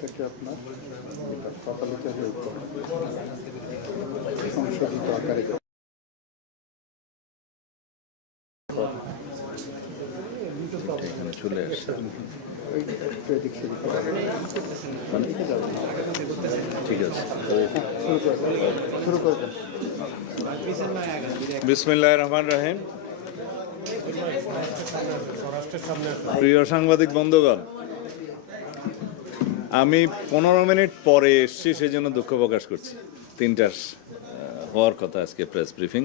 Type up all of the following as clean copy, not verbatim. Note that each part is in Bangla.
থেকে আপনার কপালিত সংশোধিত আকারে এখানে চলে আসছে। ঠিক আছে, শুরু করে দেন। বিসমিল্লাহির রহমানির রহিম। প্রিয় সাংবাদিক বন্ধুগণ, আমি 15 মিনিট পরে এসেছি, সেই জন্য দুঃখ প্রকাশ করছি। 3টার হওয়ার কথা আজকে প্রেস ব্রিফিং।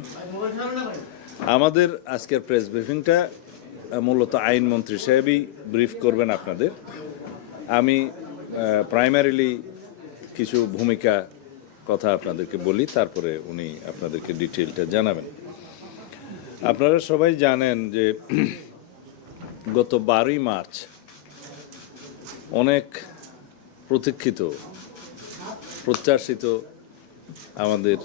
আমাদের আজকের প্রেস ব্রিফিংটা মূলত আইনমন্ত্রী সাহেবই ব্রিফ করবেন আপনাদের। আমি প্রাইমারিলি কিছু ভূমিকা কথা আপনাদেরকে বলি, তারপরে উনি আপনাদেরকে ডিটেলটা জানাবেন। আপনারা সবাই জানেন যে গত 12ই মার্চ অনেক প্রতীক্ষিত প্রত্যাশিত আমাদের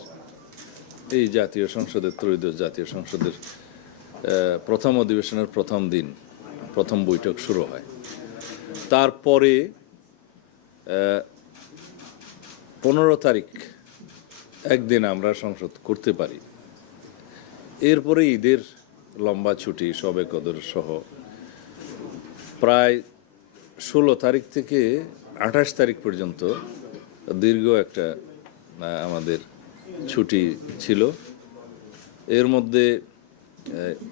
এই জাতীয় সংসদের ত্রয়োদশ জাতীয় সংসদের প্রথম অধিবেশনের প্রথম দিন প্রথম বৈঠক শুরু হয়। তারপরে 15 তারিখ একদিন আমরা সংসদ করতে পারি। এরপরে ঈদের লম্বা ছুটি, শবে কদর সহ প্রায় 16 তারিখ থেকে 28 তারিখ পর্যন্ত দীর্ঘ একটা আমাদের ছুটি ছিল। এর মধ্যে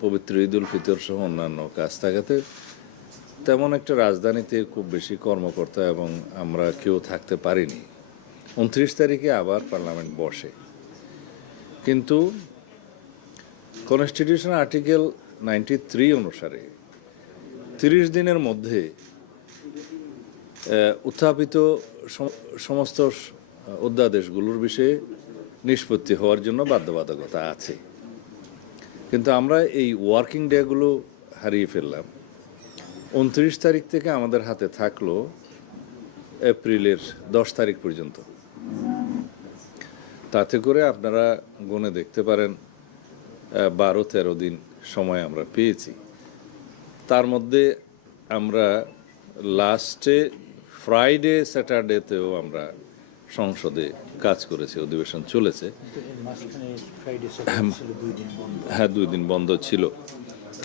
পবিত্র ঈদ উল ফিতর সহ অন্যান্য কাজ থাকাতে তেমন একটা রাজধানীতে খুব বেশি কর্মকর্তা এবং আমরা কেউ থাকতে পারিনি। 29 তারিখে আবার পার্লামেন্ট বসে, কিন্তু কনস্টিটিউশন আর্টিকেল 93 অনুসারে 30 দিনের মধ্যে উত্থাপিত সমস্ত অধ্যাদেশগুলোর বিষয়ে নিষ্পত্তি হওয়ার জন্য বাধ্যবাধকতা আছে। কিন্তু আমরা এই ওয়ার্কিং ডেগুলো হারিয়ে ফেললাম। 29 তারিখ থেকে আমাদের হাতে থাকলো এপ্রিলের 10 তারিখ পর্যন্ত। তাতে করে আপনারা গুনে দেখতে পারেন 12-13 দিন সময় আমরা পেয়েছি। তার মধ্যে আমরা লাস্টে ফ্রাইডে স্যাটারডেতেও আমরা সংসদে কাজ করেছি, অধিবেশন চলেছে। হ্যাঁ, 2 দিন বন্ধ ছিল,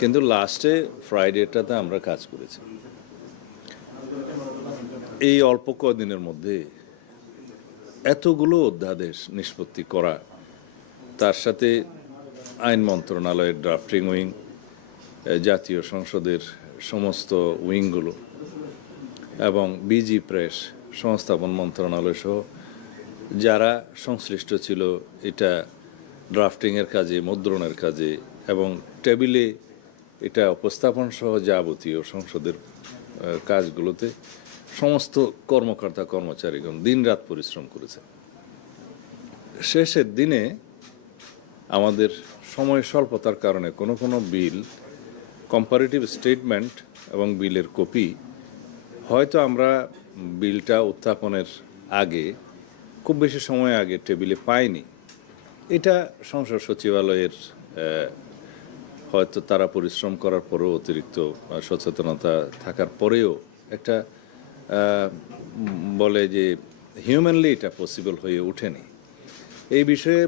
কিন্তু লাস্টে ফ্রাইডেটাতে আমরা কাজ করেছি। এই অল্প কদিনের মধ্যে এতগুলো অধ্যাদেশ নিষ্পত্তি করা, তার সাথে আইন মন্ত্রণালয়ের ড্রাফটিং উইং, জাতীয় সংসদের সমস্ত উইংগুলো এবং বিজি প্রেস, সংস্থাপন মন্ত্রণালয় সহ যারা সংশ্লিষ্ট ছিল এটা ড্রাফটিংয়ের কাজে, মুদ্রণের কাজে এবং টেবিলে এটা উপস্থাপন সহ যাবতীয় সংসদের কাজগুলোতে সমস্ত কর্মকর্তা কর্মচারীগণ দিনরাত পরিশ্রম করেছে। শেষের দিনে আমাদের সময় স্বল্পতার কারণে কোনো কোনো বিল, কম্পারেটিভ স্টেটমেন্ট এবং বিলের কপি হয়তো আমরা বিলটা উত্থাপনের আগে, খুব বেশি সময় আগে টেবিলে পাইনি। এটা সংসদ সচিবালয়ের হয়তো তারা পরিশ্রম করার পরেও, অতিরিক্ত সচেতনতা থাকার পরেও একটা বলে যে হিউম্যানলি এটা পসিবল হয়ে ওঠেনি। এই বিষয়ে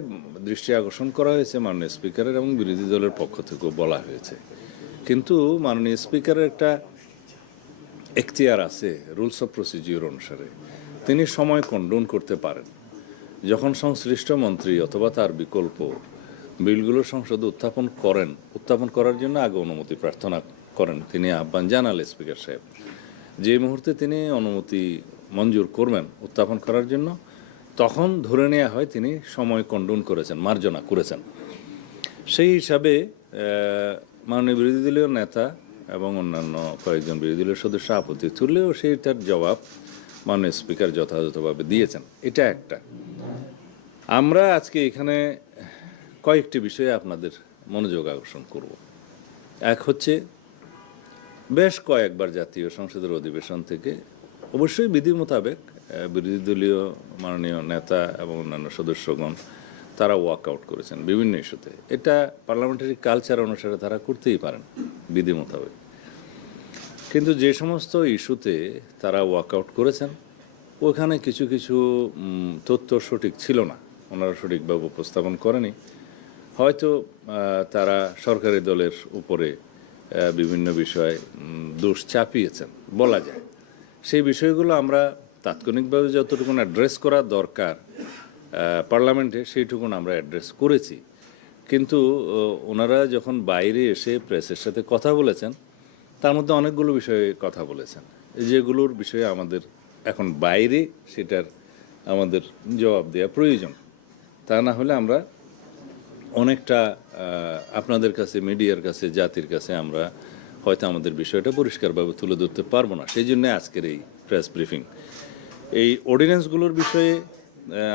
দৃষ্টি আকর্ষণ করা হয়েছে মাননীয় স্পিকারের এবং বিরোধী দলের পক্ষ থেকেও বলা হয়েছে। কিন্তু মাননীয় স্পিকারের একটা এখতিয়ার আছে রুলস অফ প্রসিডিওর অনুসারে। তিনি সময় কন্ডোন করতে পারেন। যখন সংশ্লিষ্ট মন্ত্রী অথবা তার বিকল্প বিলগুলো সংসদে উত্থাপন করার জন্য আগে অনুমতি প্রার্থনা করেন, তিনি আহ্বান জানালে স্পিকার সাহেব, যে মুহূর্তে তিনি অনুমতি মঞ্জুর করবেন উত্থাপন করার জন্য, তখন ধরে নেওয়া হয় তিনি সময় কন্ডোন করেছেন, মার্জনা করেছেন। সেই হিসাবে মাননীয় বিরোধী দলীয় নেতা এবং অন্যান্য কয়েকজন বিরোধী দলীয় সদস্য আপত্তি তুললেও সেইটার জবাব মাননীয় স্পিকার যথাযথভাবে দিয়েছেন। এটা একটা। আমরা আজকে এখানে কয়েকটি বিষয়ে আপনাদের মনোযোগ আকর্ষণ করব। এক হচ্ছে, বেশ কয়েকবার জাতীয় সংসদের অধিবেশন থেকে অবশ্যই বিধি মোতাবেক বিরোধী দলীয় মাননীয় নেতা এবং অন্যান্য সদস্যগণ তারা ওয়াক আউট করেছেন বিভিন্ন ইস্যুতে। এটা পার্লামেন্টারি কালচার অনুসারে তারা করতেই পারেন বিধি মোতাবেক। কিন্তু যে সমস্ত ইস্যুতে তারা ওয়াক আউট করেছেন ওখানে কিছু কিছু তথ্য সঠিক ছিল না, ওনারা সঠিকভাবে উপস্থাপন করেনি। হয়তো তারা সরকারি দলের উপরে বিভিন্ন বিষয়ে দোষ চাপিয়েছেন বলা যায়। সেই বিষয়গুলো আমরা তাৎক্ষণিকভাবে যতটুকু অ্যাড্রেস করা দরকার পার্লামেন্টে সেইটুকুন আমরা অ্যাড্রেস করেছি। কিন্তু ওনারা যখন বাইরে এসে প্রেসের সাথে কথা বলেছেন, তার মধ্যে অনেকগুলো বিষয়ে কথা বলেছেন যেগুলোর বিষয়ে আমাদের এখন বাইরে সেটার আমাদের জবাব দেওয়া প্রয়োজন। তা না হলে আমরা অনেকটা আপনাদের কাছে, মিডিয়ার কাছে, জাতির কাছে আমরা হয়তো আমাদের বিষয়টা পরিষ্কারভাবে তুলে ধরতে পারবো না। সেই জন্য আজকের এই প্রেস ব্রিফিং। এই অর্ডিন্যান্সগুলোর বিষয়ে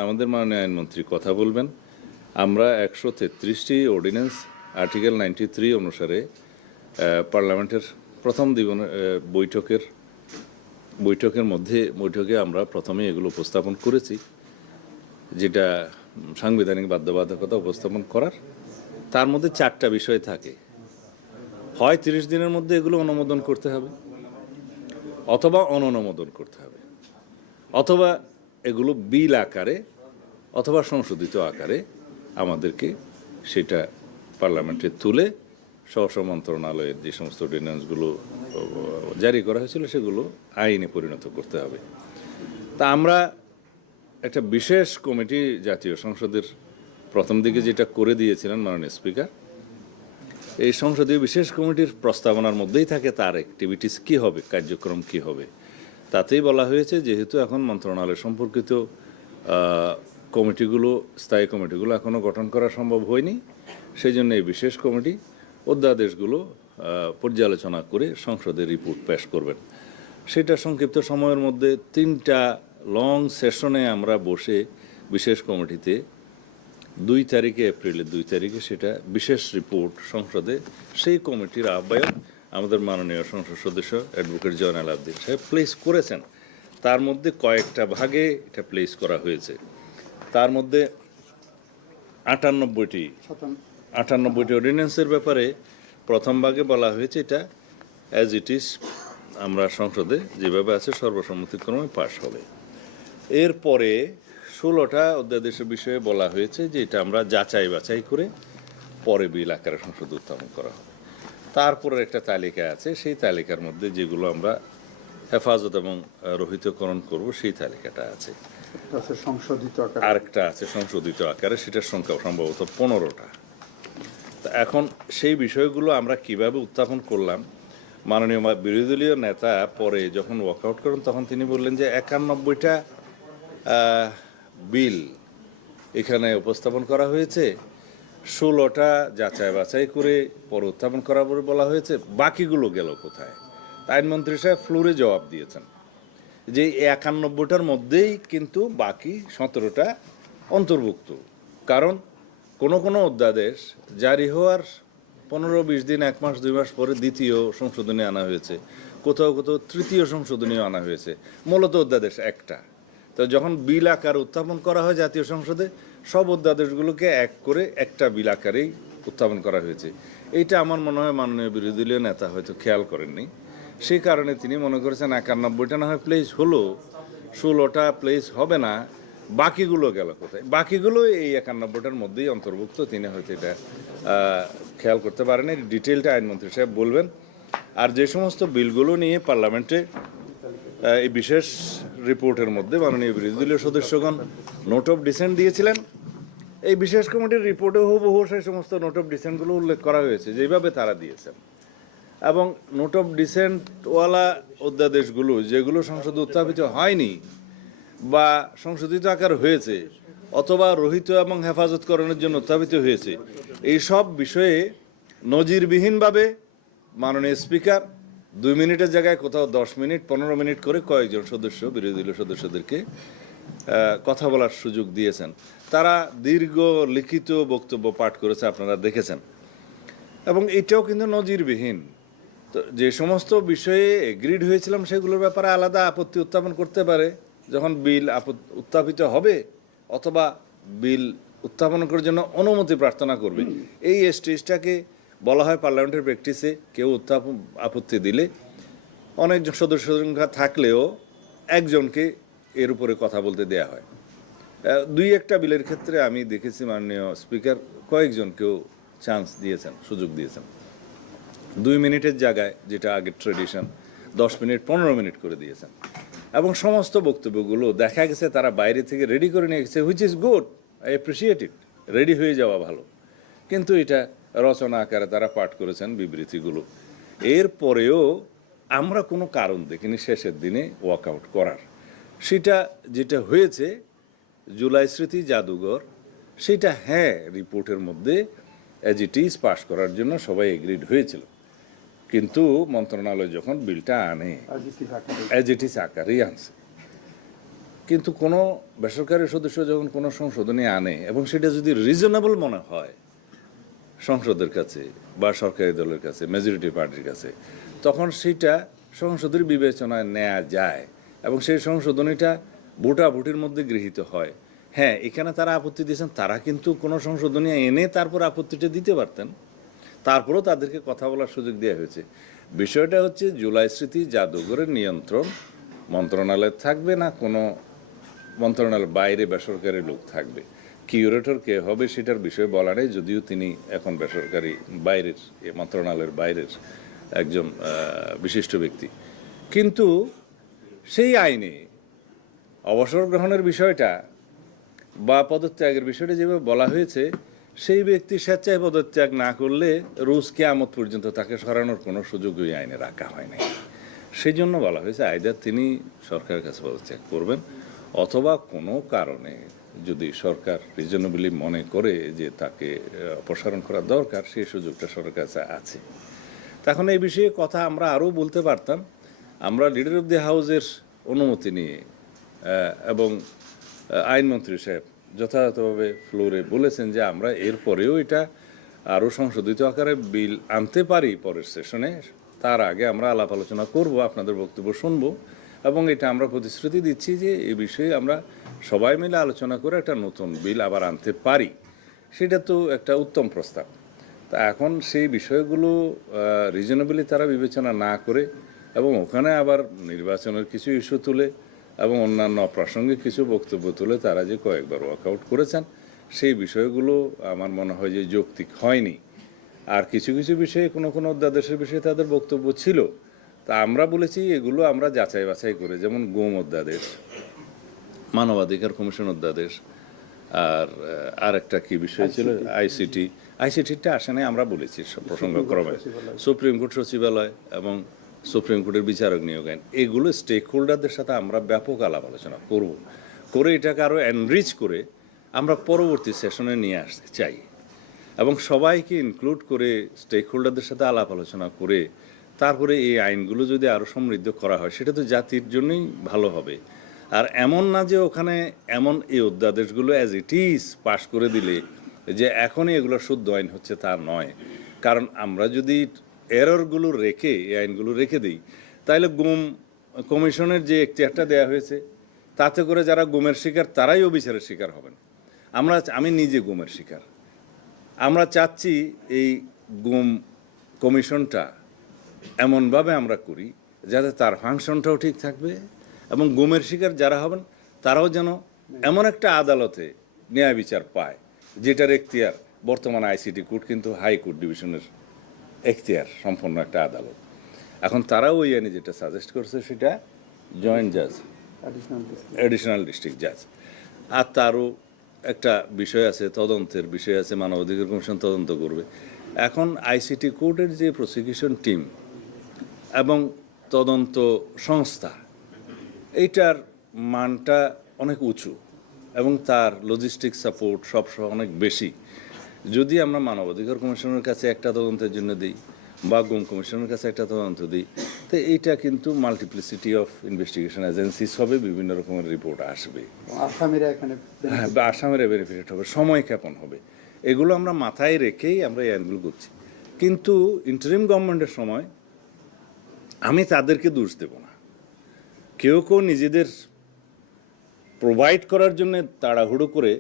আমাদের মাননীয় আইনমন্ত্রী কথা বলবেন। আমরা 133টি অর্ডিন্যান্স আর্টিকেল 93 অনুসারে পার্লামেন্টের প্রথম বৈঠকে আমরা প্রথমে এগুলো উপস্থাপন করেছি, যেটা সাংবিধানিক বাধ্যবাধকতা উপস্থাপন করার। তার মধ্যে 4টা বিষয় থাকে। হয় 30 দিনের মধ্যে এগুলো অনুমোদন করতে হবে, অথবা অননুমোদন করতে হবে, অথবা এগুলো বিল আকারে অথবা সংশোধিত আকারে আমাদেরকে সেটা পার্লামেন্টে তুলে স্ব মন্ত্রণালয়ের যে সমস্ত অর্ডিন্যান্সগুলো জারি করা হয়েছিল সেগুলো আইনে পরিণত করতে হবে। তা আমরা একটা বিশেষ কমিটি জাতীয় সংসদের প্রথম দিকে যেটা করে দিয়েছিলেন মাননীয় স্পিকার, এই সংসদীয় বিশেষ কমিটির প্রস্তাবনার মধ্যেই থাকে তার অ্যাক্টিভিটিস কী হবে, কার্যক্রম কী হবে। তাতেই বলা হয়েছে যেহেতু এখন মন্ত্রণালয় সম্পর্কিত কমিটিগুলো, স্থায়ী কমিটিগুলো এখনও গঠন করা সম্ভব হয়নি, সেই জন্য এই বিশেষ কমিটি অধ্যাদেশগুলো পর্যালোচনা করে সংসদে রিপোর্ট পেশ করবেন। সেটা সংক্ষিপ্ত সময়ের মধ্যে 3টা লং সেশনে আমরা বসে বিশেষ কমিটিতে এপ্রিলের 2 তারিখে সেটা বিশেষ রিপোর্ট সংসদে সেই কমিটির আহ্বায়ক আমাদের মাননীয় সংসদ সদস্য অ্যাডভোকেট জয়নাল আবদিন সাহেব প্লেস করেছেন। তার মধ্যে কয়েকটা ভাগে এটা প্লেস করা হয়েছে। তার মধ্যে 98টি অর্ডিন্যান্সের ব্যাপারে প্রথম ভাগে বলা হয়েছে এটা অ্যাজ ইট ইজ আমরা সংসদে যেভাবে আছে সর্বসম্মতিক্রমে পাশ হবে। এরপরে 16টা অধ্যাদেশের বিষয়ে বলা হয়েছে যে এটা আমরা যাচাই বাছাই করে পরে বিল আকারে সংসদে উত্থাপন করা হবে। তারপরে একটা তালিকা আছে, সেই তালিকার মধ্যে যেগুলো আমরা হেফাজত এবং রহিতকরণ করব সেই তালিকাটা আছে। আরেকটা আছে সংশোধিত আকারে, সেটার সংখ্যা সম্ভবত 15টা। তা এখন সেই বিষয়গুলো আমরা কিভাবে উত্থাপন করলাম, মাননীয় বিরোধী দলীয় নেতা পরে যখন ওয়াকআউট করেন তখন তিনি বললেন যে 91টা বিল এখানে উপস্থাপন করা হয়েছে, 16টা যাচাই বাছাই করে পরে উত্থাপন করা বলে বলা হয়েছে, বাকিগুলো গেল কোথায়? আইনমন্ত্রী সাহেব ফ্লোরে জবাব দিয়েছেন যে 91টার মধ্যেই কিন্তু বাকি 17টা অন্তর্ভুক্ত। কারণ কোনো অধ্যাদেশ জারি হওয়ার 15-20 দিন, 1 মাস 2 মাস পরে দ্বিতীয় সংশোধনী আনা হয়েছে, কোথাও তৃতীয় সংশোধনীও আনা হয়েছে। মূলত অধ্যাদেশ একটা। তো যখন বিল আকার উত্থাপন করা হয় জাতীয় সংসদে, সব অধ্যাদেশগুলোকে এক করে একটা বিল আকারেই উত্থাপন করা হয়েছে। এইটা আমার মনে হয় মাননীয় বিরোধী দলীয় নেতা হয়তো খেয়াল করেননি। সেই কারণে তিনি মনে করেছেন 91টা না হয় প্লেস হলো, 16টা প্লেস হবে না, বাকিগুলো গেল কোথায়? বাকিগুলো এই 91টার মধ্যেই অন্তর্ভুক্ত। তিনি হয়তো এটা খেয়াল করতে পারেন। ডিটেলটা আইনমন্ত্রী সাহেব বলবেন। আর যে সমস্ত বিলগুলো নিয়ে পার্লামেন্টে এই বিশেষ রিপোর্টের মধ্যে মাননীয় বিরোধী দলীয় সদস্যগণ নোট অফ ডিসেন্ট দিয়েছিলেন, এই বিশেষ কমিটির রিপোর্টে হুবহু সেই সমস্ত নোট অফ ডিসেন্টগুলো উল্লেখ করা হয়েছে যেভাবে তারা দিয়েছেন। এবং নোট অফ ডিসেন্টওয়ালা অধ্যাদেশগুলো যেগুলো সংসদে উত্থাপিত হয়নি বা সংশোধিত আকার হয়েছে অথবা রহিত এবং হেফাজতকরণের জন্য উত্থাপিত হয়েছে, এই সব বিষয়ে নজিরবিহীনভাবে মাননীয় স্পিকার 2 মিনিটের জায়গায় কোথাও 10 মিনিট 15 মিনিট করে কয়েকজন সদস্য, বিরোধী দলীয় সদস্যদেরকে কথা বলার সুযোগ দিয়েছেন। তারা দীর্ঘ লিখিত বক্তব্য পাঠ করেছে, আপনারা দেখেছেন। এবং এটাও কিন্তু নজিরবিহীন। তো যে সমস্ত বিষয়ে এগ্রিড হয়েছিলাম সেগুলোর ব্যাপারে আলাদা আপত্তি উত্থাপন করতে পারে যখন বিল উত্থাপিত হবে, অথবা বিল উত্থাপন করার জন্য অনুমতি প্রার্থনা করবে। এই স্টেজটাকে বলা হয় পার্লামেন্টের প্র্যাকটিসে, কেউ আপত্তি দিলে অনেকজন সদস্য সংখ্যা থাকলেও একজনকে এর উপরে কথা বলতে দেয়া হয়। দুই একটা বিলের ক্ষেত্রে আমি দেখেছি মাননীয় স্পিকার কয়েকজনকেও চান্স দিয়েছেন, সুযোগ দিয়েছেন। 2 মিনিটের জায়গায় যেটা আগের ট্রেডিশন 10 মিনিট 15 মিনিট করে দিয়েছেন, এবং সমস্ত বক্তব্যগুলো দেখা গেছে তারা বাইরে থেকে রেডি করে নিয়ে গেছে, which is good, I appreciate it, ready হয়ে যাওয়া ভালো। কিন্তু এটা রচনা আকারে তারা পাঠ করেছেন বিবৃতিগুলো। এরপরেও আমরা কোনো কারণ দেখিনি শেষের দিনে ওয়াকআউট করার। সেটা যেটা হয়েছে জুলাই স্মৃতি জাদুঘর, সেটা হ্যাঁ রিপোর্টের মধ্যে অ্যাজ ইট ইজ পাস করার জন্য সবাই এগ্রিড হয়েছিল, কিন্তু মন্ত্রণালয় যখন বিলটা আনে অ্যাজ ইট ইজ আকারেই আনছে। কিন্তু কোনো বেসরকারি সদস্য যখন কোনো সংশোধনী আনে এবং সেটা যদি রিজনেবল মনে হয় সংসদের কাছে বা সরকারি দলের কাছে, মেজরিটি পার্টির কাছে, তখন সেটা সংসদের বিবেচনায় নেওয়া যায় এবং সেই সংশোধনীটা ভোটাভুটির মধ্যে গৃহীত হয়। হ্যাঁ, এখানে তারা আপত্তি দিয়েছেন, তারা কিন্তু কোনো সংশোধনী এনে তারপর আপত্তিটা দিতে পারতেন, তারপরেও তাদেরকে কথা বলার সুযোগ দেওয়া হয়েছে। বিষয়টা হচ্ছে জুলাই স্মৃতি জাদুঘরের নিয়ন্ত্রণ মন্ত্রণালয়ে থাকবে না কোনো মন্ত্রণালয়ের বাইরে বেসরকারি লোক থাকবে। কিউরেটর কে হবে সেটার বিষয়ে বলা নেই, যদিও তিনি এখন বেসরকারি বাইরের মন্ত্রণালয়ের বাইরের একজন বিশিষ্ট ব্যক্তি। কিন্তু সেই আইনে অবসর গ্রহণের বিষয়টা বা পদত্যাগের বিষয়টা যেভাবে বলা হয়েছে, সেই ব্যক্তি স্বেচ্ছায় পদত্যাগ না করলে রোজ কিয়ামত পর্যন্ত তাকে সরানোর কোনো সুযোগ ওই আইনে রাখা হয় নাই। সেই জন্য বলা হয়েছে আইদার তিনি সরকারের কাছে পদত্যাগ করবেন, অথবা কোনো কারণে যদি সরকার রিজনেবলি মনে করে যে তাকে অপসারণ করা দরকার, সেই সুযোগটা সরকারের কাছে আছে। তখন এই বিষয়ে কথা আমরা আরও বলতে পারতাম। আমরা লিডার অফ দি হাউসের অনুমতি নিয়ে এবং আইনমন্ত্রী সাহেব যথাযথভাবে ফ্লোরে বলেছেন যে আমরা এরপরেও এটা আরও সংশোধিত আকারে বিল আনতে পারি পরের সেশনে, তার আগে আমরা আলাপ আলোচনা করব, আপনাদের বক্তব্য শুনবো, এবং এটা আমরা প্রতিশ্রুতি দিচ্ছি যে এই বিষয়ে আমরা সবাই মিলে আলোচনা করে একটা নতুন বিল আবার আনতে পারি। সেটা তো একটা উত্তম প্রস্তাব। তা এখন সেই বিষয়গুলো রিজনেবলি তারা বিবেচনা না করে এবং ওখানে আবার নির্বাচনের কিছু ইস্যু তুলে এবং অন্যান্য অপ্রাসঙ্গিক কিছু বক্তব্য তুলে তারা যে কয়েকবার ওয়াকআউট করেছেন, সেই বিষয়গুলো আমার মনে হয় যে যৌক্তিক হয়নি। আর কিছু কিছু বিষয়ে কোনো কোনো অধ্যাদেশের বিষয়ে তাদের বক্তব্য ছিল, তা আমরা বলেছি এগুলো আমরা যাচাই বাছাই করে, যেমন গুম অধ্যাদেশ, মানবাধিকার কমিশন অধ্যাদেশ, আর একটা কি বিষয় ছিল আইসিটিটা আসে নাই, আমরা বলেছি প্রসঙ্গক্রমে সুপ্রিম কোর্ট সচিবালয় এবং সুপ্রিম কোর্টের বিচারক নিয়োগ আইন, এগুলো স্টেক হোল্ডারদের সাথে আমরা ব্যাপক আলাপ আলোচনা করব, করে এটাকে আরও এনরিচ করে আমরা পরবর্তী সেশনে নিয়ে আসতে চাই এবং সবাইকে ইনক্লুড করে স্টেক হোল্ডারদের সাথে আলাপ আলোচনা করে তারপরে এই আইনগুলো যদি আরও সমৃদ্ধ করা হয়, সেটা তো জাতির জন্যই ভালো হবে। আর এমন না যে ওখানে এমন এই অধ্যাদেশগুলো অ্যাজ ইট ইজ পাশ করে দিলে যে এখনই এগুলো শুদ্ধ আইন হচ্ছে, তা নয়। কারণ আমরা যদি এররগুলো রেখে এই আইনগুলো রেখে দিই, তাহলে গুম কমিশনের যে এখতিয়ারটা দেওয়া হয়েছে, তাতে করে যারা গুমের শিকার তারাই অবিচারের শিকার হবেন। আমি নিজে গুমের শিকার। আমরা চাচ্ছি এই গুম কমিশনটা এমনভাবে আমরা করি যাতে তার ফাংশনটাও ঠিক থাকবে এবং গুমের শিকার যারা হবেন তারাও যেন এমন একটা আদালতে ন্যায় বিচার পায় যেটার এখতিয়ার বর্তমান আইসিটি কোর্ট কিন্তু হাইকোর্ট ডিভিশনের এখতিয়ার সম্পন্ন একটা আদালত। এখন তারাও ওই আইনে যেটা সাজেস্ট করছে সেটা জয়েন্ট জাজ, অ্যাডিশনাল ডিস্ট্রিক্ট জাজ। আর তারও একটা বিষয় আছে, তদন্তের বিষয় আছে, মানবাধিকার কমিশন তদন্ত করবে। এখন আইসিটি কোর্টের যে প্রসিকিউশন টিম এবং তদন্ত সংস্থা, এইটার মানটা অনেক উঁচু এবং তার লজিস্টিক সাপোর্ট সবসহ অনেক বেশি। যদি আমরা মানবাধিকার কমিশনের কাছে একটা তদন্তের জন্য দিই বা গুম কমিশনের কাছে একটা তদন্ত দিই, তো এইটা কিন্তু মাল্টিপ্লিসিটি অফ ইনভেস্টিগেশন এজেন্সিস হবে, বিভিন্ন রকমের রিপোর্ট আসবে, আসামিরা বেনিফিট হবে, সময় ক্ষেপণ হবে। এগুলো আমরা মাথায় রেখেই আমরা এই আইনগুলো করছি। কিন্তু ইন্টারিম গভর্নমেন্টের সময় আমি তাদেরকে দোষ দেব না। কেউ কেউ নিজেদের প্রোভাইড করার জন্য তাড়াহুড়ো করে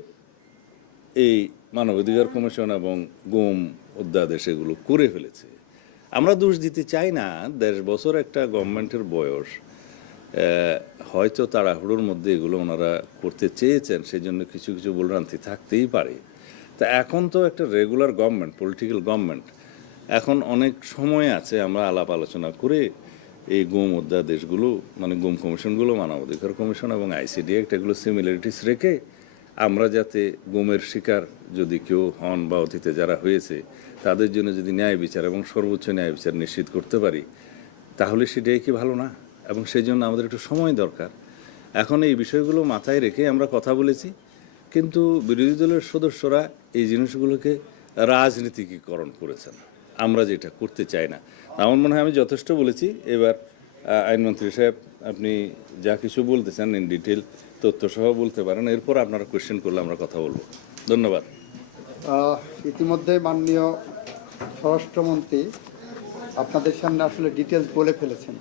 এই মানবাধিকার কমিশন এবং গুম অধ্যাদেশ এগুলো করে ফেলেছে। আমরা দোষ দিতে চাই না। 10 বছর একটা গভর্নমেন্টের বয়স, হয়তো তাড়াহুড়োর মধ্যে এগুলো ওনারা করতে চেয়েছেন, সেই জন্য কিছু কিছু ভুলভ্রান্তি থাকতেই পারে। তা এখন তো একটা রেগুলার গভর্নমেন্ট, পলিটিক্যাল গভর্নমেন্ট, এখন অনেক সময় আছে আমরা আলাপ আলোচনা করে এই গুম অধ্যাদেশগুলো, মানে গুম কমিশনগুলো, মানবাধিকার কমিশন এবং আইসিডি অ্যাক্ট, এগুলো সিমিলারিটিস রেখে আমরা যাতে গুমের শিকার যদি কেউ হন বা অতীতে যারা হয়েছে তাদের জন্য যদি ন্যায় বিচার এবং সর্বোচ্চ ন্যায় বিচার নিশ্চিত করতে পারি, তাহলে সেটাই কি ভালো না? এবং সেই জন্য আমাদের একটু সময় দরকার। এখন এই বিষয়গুলো মাথায় রেখে আমরা কথা বলেছি, কিন্তু বিরোধী দলের সদস্যরা এই জিনিসগুলোকে রাজনীতিকীকরণ করেছেন, আমরা যেটা করতে চাই না। আমার মনে হয় আমি যথেষ্ট বলেছি। এবার আইনমন্ত্রী সাহেব, আপনি যা কিছু বলতেছেন ইন ডিটেল তথ্যসহ বলতে পারেন, এরপর আপনারা কোয়েশ্চেন করলে আমরা কথা বলবো। ধন্যবাদ। ইতিমধ্যে মাননীয় স্বরাষ্ট্রমন্ত্রী আপনাদের সামনে আসলে ডিটেলস বলে ফেলেছেন।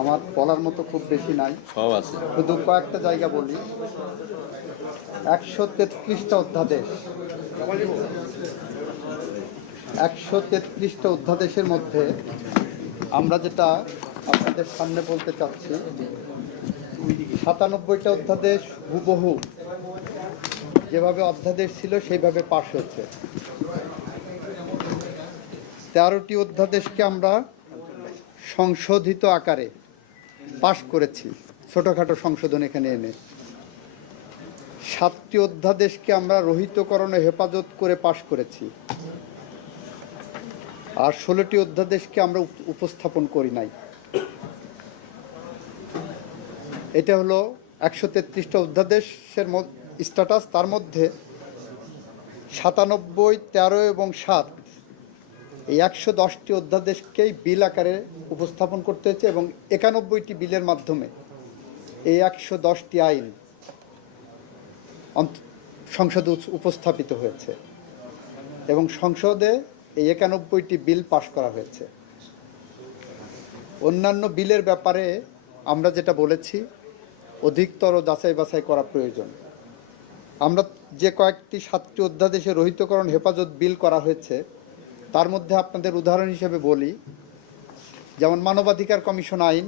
আমার বলার মতো খুব বেশি নাই, সব আছে, শুধু কয়েকটা জায়গা বলি। 133টা অধ্যাদেশ, 133টা অধ্যাদেশের মধ্যে আমরা যেটা আপনাদের সামনে বলতে চাচ্ছি, 97টা অধ্যাদেশ হুবহু যেভাবে অধ্যাদেশ ছিল সেইভাবে পাশ হয়েছে। 13টি অধ্যাদেশকে আমরা সংশোধিত আকারে পাশ করেছি, ছোটোখাটো সংশোধন এখানে এনে। 7টি অধ্যাদেশকে আমরা রহিতকরণে হেফাজত করে পাশ করেছি, আর 16টি অধ্যাদেশকে আমরা উপস্থাপন করি নাই। এটা হলো 133টা অধ্যাদেশের স্ট্যাটাস। তার মধ্যে 97, 13 এবং 7 এই 110টি অধ্যাদেশকেই বিল আকারে উপস্থাপন করতে হয়েছে, এবং 91টি বিলের মাধ্যমে এই 110টি আইন সংসদে উপস্থাপিত হয়েছে, এবং সংসদে এই 91টি বিল পাশ করা হয়েছে। অন্যান্য বিলের ব্যাপারে আমরা যেটা বলেছি, অধিকতর যাচাই বাছাই করা প্রয়োজন। আমরা যে কয়েকটি 7টি অধ্যাদেশে রহিতকরণ হেফাজত বিল করা হয়েছে, তার মধ্যে আপনাদের উদাহরণ হিসেবে বলি, যেমন মানবাধিকার কমিশন আইন,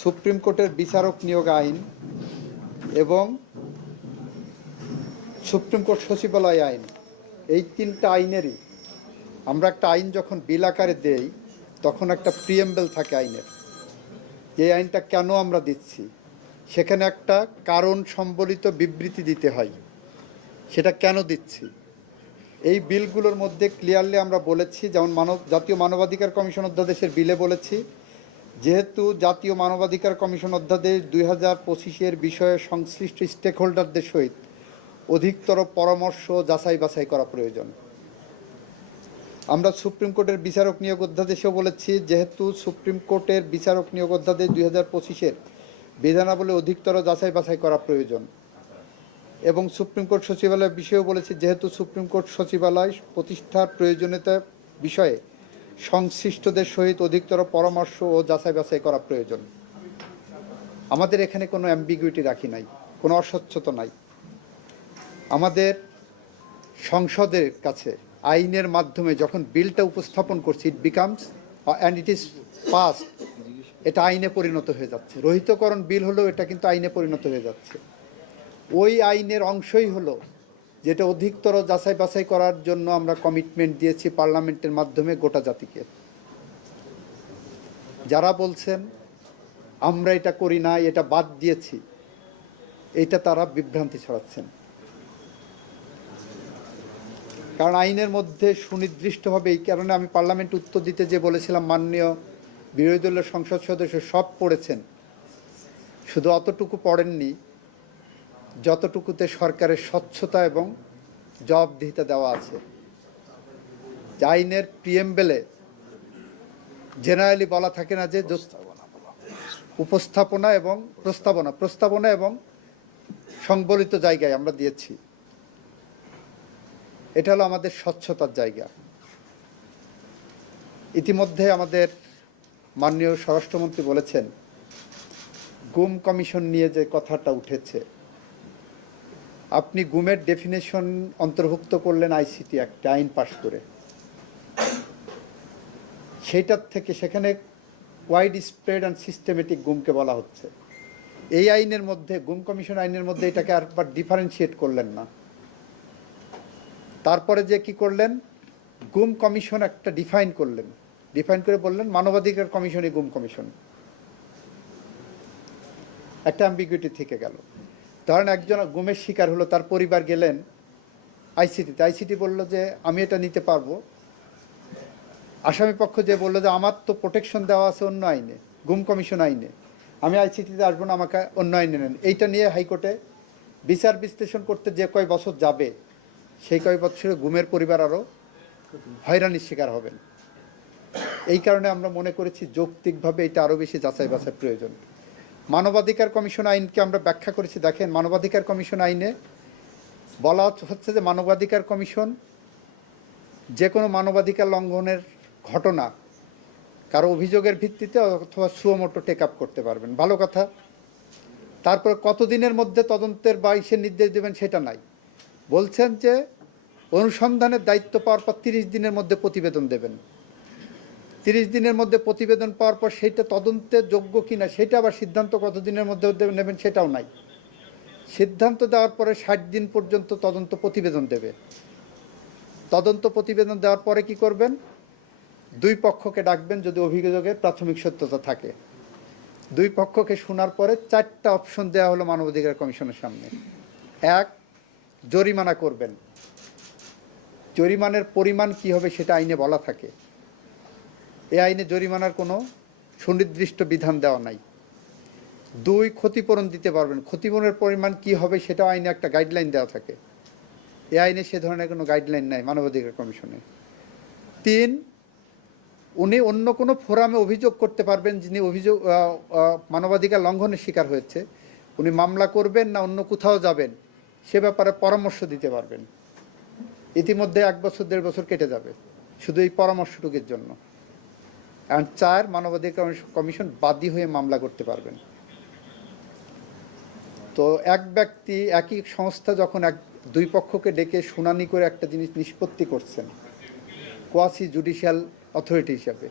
সুপ্রিম কোর্টের বিচারক নিয়োগ আইন এবং সুপ্রিম কোর্ট সচিবালয় আইন। এই 3টা আইনেরই আমরা একটা আইন যখন বিল আকারে দেই, তখন একটা প্রিএম্বল থাকে আইনের, যে আইনটা কেন আমরা দিচ্ছি, সেখানে একটা কারণ সম্বলিত বিবৃতি দিতে হয়, সেটা কেন দিচ্ছি। এই বিলগুলোর মধ্যে ক্লিয়ারলি আমরা বলেছি, যেমন জাতীয় মানবাধিকার কমিশন অধ্যাদেশের বিলে বলেছি, যেহেতু জাতীয় মানবাধিকার কমিশন অধ্যাদেশ 2025-এর বিষয়ে সংশ্লিষ্ট স্টেক হোল্ডারদের সহিত অধিকতর পরামর্শ যাচাই বাছাই করা প্রয়োজন। আমরা সুপ্রিম কোর্টের বিচারক নিয়োগ অধ্যাদেশেও বলেছি, যেহেতু সুপ্রিম কোর্টের বিচারক নিয়োগ অধ্যাদেশ 2025-এর বিধানাবলী অধিকতর যাচাই বাছাই করা প্রয়োজন। এবং সুপ্রিম কোর্ট সচিবালয়ের বিষয়েও বলেছি, যেহেতু সুপ্রিম কোর্ট সচিবালয় প্রতিষ্ঠার প্রয়োজনীয়তা বিষয়ে সংশ্লিষ্টদের সহিত অধিকতর পরামর্শ ও যাচাই বাছাই করা প্রয়োজন। আমাদের এখানে কোনো অ্যাম্বিগুইটি রাখি নাই, কোনো অস্বচ্ছতা নাই। আমাদের সংসদের কাছে আইনের মাধ্যমে যখন বিলটা উপস্থাপন করছি, it becomes and it is past, এটা আইনে পরিণত হয়ে যাচ্ছে। রহিতকরণ বিল হলেও এটা কিন্তু আইনে পরিণত হয়ে যাচ্ছে। ওই আইনের অংশই হলো যেটা অধিকতর যাচাই বাছাই করার জন্য আমরা কমিটমেন্ট দিয়েছি পার্লামেন্টের মাধ্যমে গোটা জাতিকে। যারা বলছেন আমরা এটা করি না, এটা বাদ দিয়েছি, এটা তারা বিভ্রান্তি ছড়াচ্ছেন। কারণ আইনের মধ্যে সুনির্দিষ্টভাবে, এই কারণে আমি পার্লামেন্ট উত্তর দিতে যে বলেছিলাম, মাননীয় বিরোধী দলের সংসদ সদস্য সব পড়েছেন, শুধু অতটুকু পড়েননি যতটুকুতে সরকারের স্বচ্ছতা এবং জবাবদিহিতা দেওয়া আছে। আইনের প্রিএম্বলে জেনারেলি বলা থাকে না যে উপস্থাপনা এবং প্রস্তাবনা এবং সংবলিত জায়গায় আমরা দিয়েছি। এটা হলো আমাদের স্বচ্ছতার জায়গা। ইতিমধ্যে আমাদের মাননীয় স্বরাষ্ট্রমন্ত্রী বলেছেন, গুম কমিশন নিয়ে যে কথাটা উঠেছে, আপনি গুমের ডেফিনেশন অন্তর্ভুক্ত করলেন আইসিটি একটা আইন পাশ করে, সেইটার থেকে সেখানে ওয়াইড স্প্রেড অ্যান্ড সিস্টেমেটিক গুমকে বলা হচ্ছে। এই আইনের মধ্যে, গুম কমিশন আইনের মধ্যে এটাকে আরবার ডিফারেন্সিয়েট করলেন না। তারপরে যে কি করলেন, গুম কমিশন একটা ডিফাইন করলেন, ডিফাইন করে বললেন মানবাধিকার কমিশনই গুম কমিশন। একটা অ্যাম্বিগুইটি থেকে গেল। ধরেন একজন গুমের শিকার হলো, তার পরিবার গেলেন আইসিটিতে, আইসিটি বললো যে আমি এটা নিতে পারবো। আসামি পক্ষ যে বললো যে আমার তো প্রোটেকশন দেওয়া আছে অন্য আইনে, গুম কমিশন আইনে, আমি আইসিটিতে আসবো না, আমাকে অন্য আইনে নেন। এইটা নিয়ে হাইকোর্টে বিচার বিশ্লেষণ করতে যে কয় বছর যাবে, সেই কয় বছরে গুমের পরিবার আরও হয়রানির শিকার হবেন। এই কারণে আমরা মনে করেছি যৌক্তিকভাবে এটা আরও বেশি যাচাই বাছাই প্রয়োজন। মানবাধিকার কমিশন আইনকে আমরা ব্যাখ্যা করেছি। দেখেন, মানবাধিকার কমিশন আইনে বলা হচ্ছে যে মানবাধিকার কমিশন যে কোনো মানবাধিকার লঙ্ঘনের ঘটনা কারো অভিযোগের ভিত্তিতে অথবা সুমোটো টেক আপ করতে পারবেন, ভালো কথা। তারপরে কতদিনের মধ্যে তদন্তের বা ইসের নির্দেশ দেবেন সেটা নাই, বলছেন যে অনুসন্ধানের দায়িত্ব পাওয়ার পর 30 দিনের মধ্যে প্রতিবেদন দেবেন। 30 দিনের মধ্যে প্রতিবেদন পাওয়ার পর সেইটা তদন্তের যোগ্য কিনা সেটা আবার সিদ্ধান্ত কতদিনের মধ্যে নেবেন সেটাও নাই। সিদ্ধান্ত দেওয়ার পরে 60 দিন পর্যন্ত তদন্ত প্রতিবেদন দেবে। তদন্ত প্রতিবেদন দেওয়ার পরে কি করবেন, দুই পক্ষকে ডাকবেন যদি অভিযোগের প্রাথমিক সত্যতা থাকে। দুই পক্ষকে শোনার পরে 4টা অপশন দেওয়া হলো মানবাধিকার কমিশনের সামনে। এক, জরিমানা করবেন। জরিমানার পরিমাণ কি হবে সেটা আইনে বলা থাকে। এই আইনে জরিমানার কোনো সুনির্দিষ্ট বিধান দেওয়া নাই। 2, ক্ষতিপূরণ দিতে পারবেন। ক্ষতিপূরণের পরিমাণ কি হবে সেটাও আইনে একটা গাইডলাইন দেওয়া থাকে। এই আইনে সে ধরনের কোনো গাইডলাইন নাই মানবাধিকার কমিশনে। 3, উনি অন্য কোনো ফোরামে অভিযোগ করতে পারবেন, যিনি অভিযোগ মানবাধিকার লঙ্ঘনের শিকার হয়েছে, উনি মামলা করবেন না অন্য কোথাও যাবেন সে ব্যাপারে পরামর্শ দিতে পারবেন। ইতিমধ্যে 1 বছর 1.5 বছর কেটে যাবে শুধু এই পরামর্শটুকুর জন্য। আর 4, মানবাধিকার কমিশন বাদী হয়ে মামলা করতে পারবেন। তো এক ব্যক্তি, একই সংস্থা যখন দুই পক্ষকে ডেকে শুনানি করে একটা জিনিস নিষ্পত্তি করছেন কোয়াসি জুডিশিয়াল অথরিটি হিসাবে,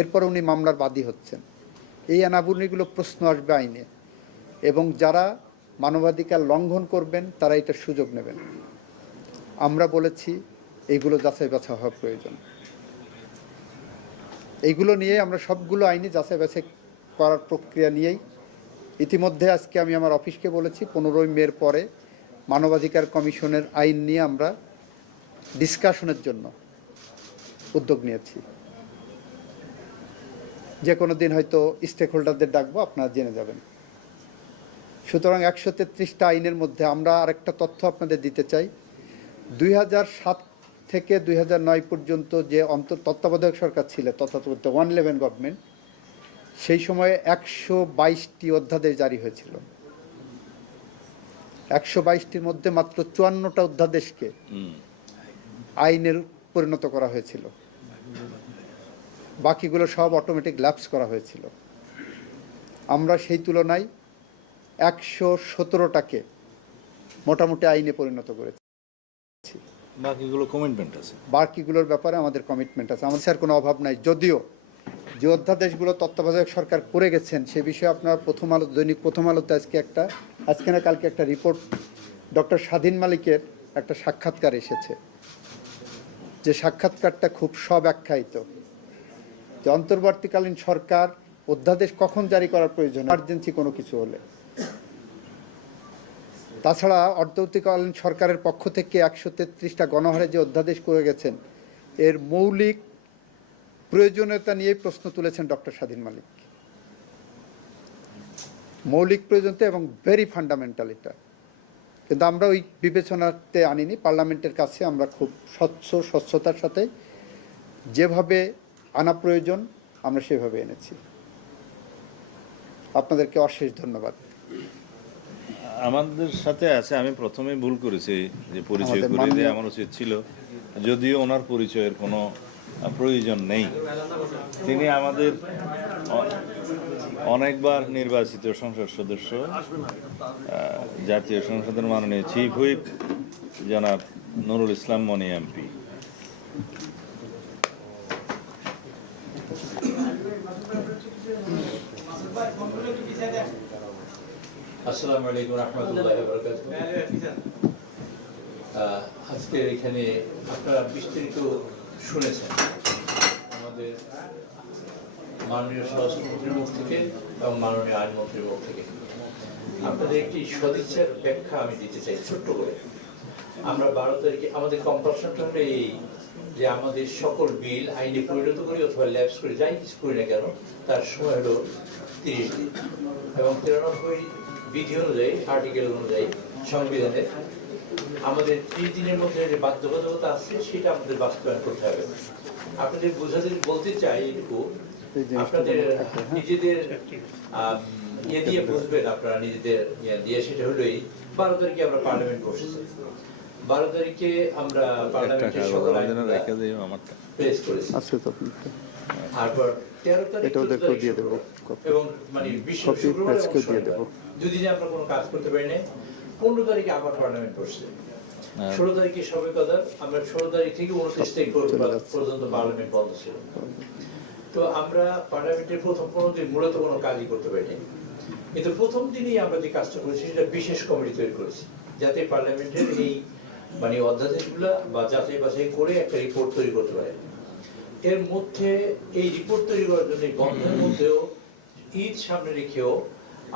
এরপর উনি মামলার বাদী হচ্ছেন, এই আনাবুনিগুলো প্রশ্ন আসবে আইনে, এবং যারা মানবাধিকার লঙ্ঘন করবেন তারা এটার সুযোগ নেবেন। আমরা বলেছি এইগুলো যাচাই বাছাই হওয়া প্রয়োজন। এইগুলো নিয়ে আমরা সবগুলো আইনি যাচাই বাছাই করার প্রক্রিয়া নিয়েই ইতিমধ্যে আজকে আমি আমার অফিসকে বলেছি 15ই মের পরে মানবাধিকার কমিশনের আইন নিয়ে আমরা ডিসকাশনের জন্য উদ্যোগ নিয়েছি। যে কোনো দিন হয়তো স্টেক হোল্ডারদের ডাকবো, আপনারা জেনে যাবেন। সুতরাং 133টা আইনের মধ্যে আমরা আরেকটা তথ্য আপনাদের দিতে চাই। 2007 থেকে 2009 পর্যন্ত যে তত্ত্বাবধায়ক সরকার ছিল, তথাকথিত 111 গভর্নমেন্ট, সেই সময়ে 122টি অধ্যাদেশ জারি হয়েছিল। 122টির মধ্যে মাত্র 54টা অধ্যাদেশকে আইনের পরিণত করা হয়েছিল, বাকিগুলো সব অটোমেটিক ল্যাপস করা হয়েছিল। আমরা সেই তুলনায় 117টাকে মোটামুটি আইনে পরিণত করেছি। বাকিগুলো কমিটমেন্ট আছে, বাকিগুলোর ব্যাপারে আমাদের কমিটমেন্ট আছে, আমাদের স্যার কোনো অভাব নাই। যদিও যে অধ্যাদেশগুলো তত্ত্বাবধায়ক সরকার করে গেছেন সে বিষয়ে আপনার দৈনিক প্রথম আলোতে আজকে না কালকে একটা রিপোর্ট ডক্টর স্বাধীন মালিকের একটা সাক্ষাৎকার এসেছে, যে সাক্ষাৎকারটা খুব স্বব্যাখ্যায়িত, যে অন্তর্বর্তীকালীন সরকার অধ্যাদেশ কখন জারি করার প্রয়োজন, ইমার্জেন্সি কোনো কিছু হলে। তাছাড়া অন্তর্বর্তীকালীন সরকারের পক্ষ থেকে 133টা গণহারে যে অধ্যাদেশ করে গেছেন এর মৌলিক প্রয়োজনীয়তা নিয়ে প্রশ্ন তুলেছেন ডক্টর স্বাধীন মালিক। মৌলিক প্রয়োজনীয়তা এবং ভেরি ফান্ডামেন্টাল এটা, কিন্তু আমরা ওই বিবেচনাতে আনিনি। পার্লামেন্টের কাছে আমরা খুব স্বচ্ছতার সাথে যেভাবে আনা প্রয়োজন আমরা সেভাবে এনেছি। আপনাদেরকে অশেষ ধন্যবাদ। আমাদের সাথে আছে, আমি প্রথমে ভুল করেছি যে পরিচয় করে দিয়ে আমার উচিত ছিল, যদিও ওনার পরিচয়ের কোনো প্রয়োজন নেই। তিনি আমাদের অনেকবার নির্বাচিত সংসদ সদস্য, জাতীয় সংসদের মাননীয় চিফ হুইপ জনাব নুরুল ইসলাম মনি এমপি। আসসালামু আলাইকুম রহমতুল্লাহ বরকাতুহ। আজকের এখানে আপনারা বিস্তারিত শুনেছেন আমাদের মাননীয় স্বরাষ্ট্রমন্ত্রীর মুখ থেকে এবং মাননীয় আইনমন্ত্রীর মুখ থেকে। আপনাদের একটি সদিচ্ছার ব্যাখ্যা আমি দিতে চাই ছোট্ট করে। আমরা 12 তারিখে আমাদের কম্পালশনটা হলো এই যে আমাদের সকল বিল আইনে পরিণত করি অথবা ল্যাপস করে যাই কিছু করি না কেন তার সময় হলো 30 দিন এবং 93 বিধি অনুযায়ী আর্টিকেল অনুযায়ী সংবিধানে আমাদের 30 দিনের মধ্যে যে বাধ্যবাধকতা আছে সেটা আমাদের বাস্তবায়ন করতে হবে। আপনাদের বোঝাতে বলতে চাই এটুকু, আপনাদের নিজেদের ইয়ে দিয়ে বুঝবেন, আপনারা নিজেদের ইয়ে দিয়ে, সেটা হলো এই 12 তারিখে আমরা পার্লামেন্ট বসেছি। 12 তারিখে আমরা পার্লামেন্টের সকল প্রেস করেছি। তারপর 13 তারিখ এবং মানে বিশ্ব শুক্রবার এবং শনিবার দুদিনে আমরা কোনো কাজ করতে পারি না। 15 তারিখে আবার পার্লামেন্ট বসছে। 16 তারিখে সবে কদার আমরা 16 তারিখ থেকে 29 তারিখ পর্যন্ত পার্লামেন্ট বন্ধ ছিল। তো আমরা পার্লামেন্টের প্রথম 15 দিন মূলত কোনো কাজই করতে পারিনি, কিন্তু প্রথম দিনই আমরা যে কাজটা করেছি সেটা বিশেষ কমিটি তৈরি করেছি যাতে পার্লামেন্টের এই মানে অধ্যাদেশগুলা বা যাচাই বাছাই করে একটা রিপোর্ট তৈরি করতে পারে। এর মধ্যে এই রিপোর্ট তৈরি করার জন্য বন্ধের মধ্যেও ঈদ সামনে রেখেও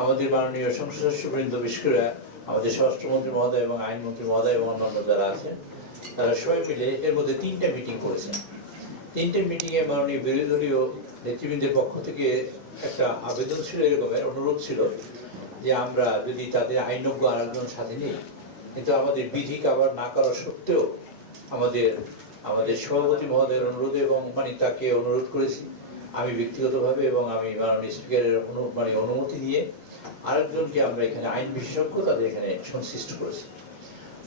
আমাদের মাননীয় সংসদ সদস্যবৃন্দ, বিশেষ করে আমাদের স্বরাষ্ট্রমন্ত্রী মহোদয় এবং আইনমন্ত্রী মহোদয় এবং অন্যান্য যারা আছেন তারা সবাই মিলে এর মধ্যে 3টা মিটিং করেছেন। 3টে মিটিংয়ে মাননীয় বিরোধী দলীয় নেতৃবৃন্দের পক্ষ থেকে একটা আবেদন ছিল, এরকমের অনুরোধ ছিল যে আমরা যদি তাদের আইনজ্ঞ আরেকজন সাথে নিই, কিন্তু আমাদের বিধি কাভার না করা সত্ত্বেও আমাদের সভাপতি মহোদয়ের অনুরোধে এবং মানে তাকে অনুরোধ করেছি আমি ব্যক্তিগতভাবে এবং আমি মাননীয় স্পিকারের অনুমতি নিয়ে আরেকজনকে আমরা এখানে আইন বিশেষজ্ঞ তাদের এখানে সংশ্লিষ্ট করেছি।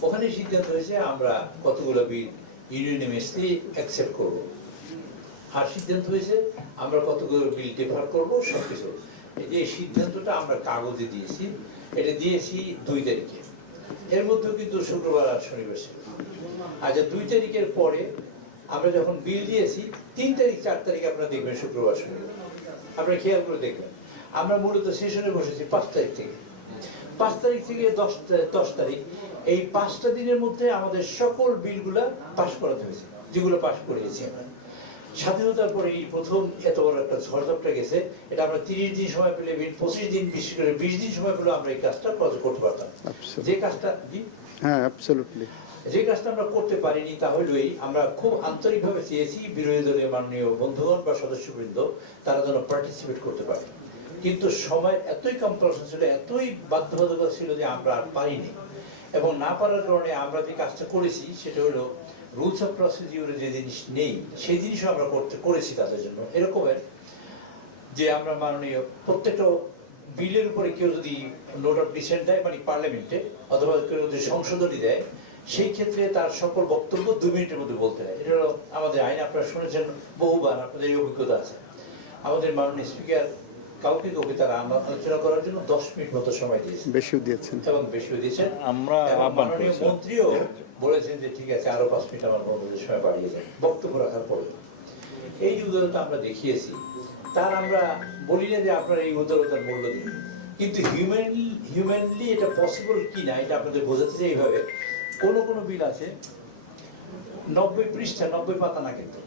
ওখানে সিদ্ধান্ত হয়েছে আমরা কতগুলো বিল ইউনিয়নিমাসলি অ্যাকসেপ্ট করব, আর সিদ্ধান্ত হয়েছে আমরা কতগুলো বিল ডেফার করব সবকিছু। এই যে সিদ্ধান্তটা আমরা কাগজে দিয়েছি, এটা দিয়েছি 2 তারিখে। এর মধ্যেও কিন্তু শুক্রবার আর শনিবার ছিল। আচ্ছা, 2 তারিখের পরে আমরা যখন বিল দিয়েছি 3 তারিখ 4 তারিখ আপনারা দেখবেন শুক্রবার শনিবার, আপনারা খেয়াল করে দেখবেন আমরা মূলত সেশনে বসেছি 5 তারিখ থেকে। 5 তারিখ থেকে 10 তারিখ, এই 5টা দিনের মধ্যে আমাদের সকল বিলগুলা পাস করাতে হয়েছে, যেগুলো পাস করিয়েছি আমরা। স্বাধীনতার পরে এই প্রথম এত বড় একটা ঝড়ঝাপটা গেছে, এটা আমরা 30 দিন সময় পেলে 25 দিন, বিশেষ করে 20 দিন সময় পেলে আমরা এই কাজটা করতে পারতাম। যে কাজটা যে কাজটা আমরা করতে পারিনি তা হলেই আমরা খুব আন্তরিকভাবে চেয়েছি বিরোধী দলীয় মাননীয় বন্ধুগণ বা সদস্যবৃন্দ তারা যেন পার্টিসিপেট করতে পারে, কিন্তু সময় এতই কম্পালশন ছিল, এতই বাধ্যবাধকতা ছিল যে আমরা আর পারিনি। এবং না পারার কারণে আমরা যে কাজটা করেছি সেটা হলো রুলস অফ প্রসিডিউরে যে জিনিস নেই সেই জিনিসও আমরা করেছি তাদের জন্য। এরকমের যে আমরা মাননীয় প্রত্যেকটা বিলের উপরে কেউ যদি নোট অফ ডিসেন্ট দেয় মানে পার্লামেন্টে, অথবা কেউ যদি সংশোধনী দেয়, সেই ক্ষেত্রে তার সকল বক্তব্য 2 মিনিটের মধ্যে বলতে হয়। এটা হলো আমাদের আইন, আপনারা শুনেছেন বহুবার, আপনাদের এই অভিজ্ঞতা আছে। আমাদের মাননীয় স্পিকার কাউকে তারা আলোচনা করার জন্য 10 মিনিট মতো সময় দিয়েছেন, বেশিও দিয়েছেন। আমরা মাননীয় মন্ত্রীও বলেছেন যে ঠিক আছে আরো 5 মিনিট আমার বন্ধুদের সময় বাড়িয়ে যায় বক্তব্য রাখার পরে। এই যে উদারতা আমরা দেখিয়েছি, তার আমরা বলি না যে আপনারা এই উদারতার মূল্য দিন, কিন্তু হিউম্যানলি এটা পসিবল কিনা এটা আপনাদের বোঝাতে চাই। এইভাবে কোনো বিল আছে 90 পৃষ্ঠা 90 পাতা না, কিন্তু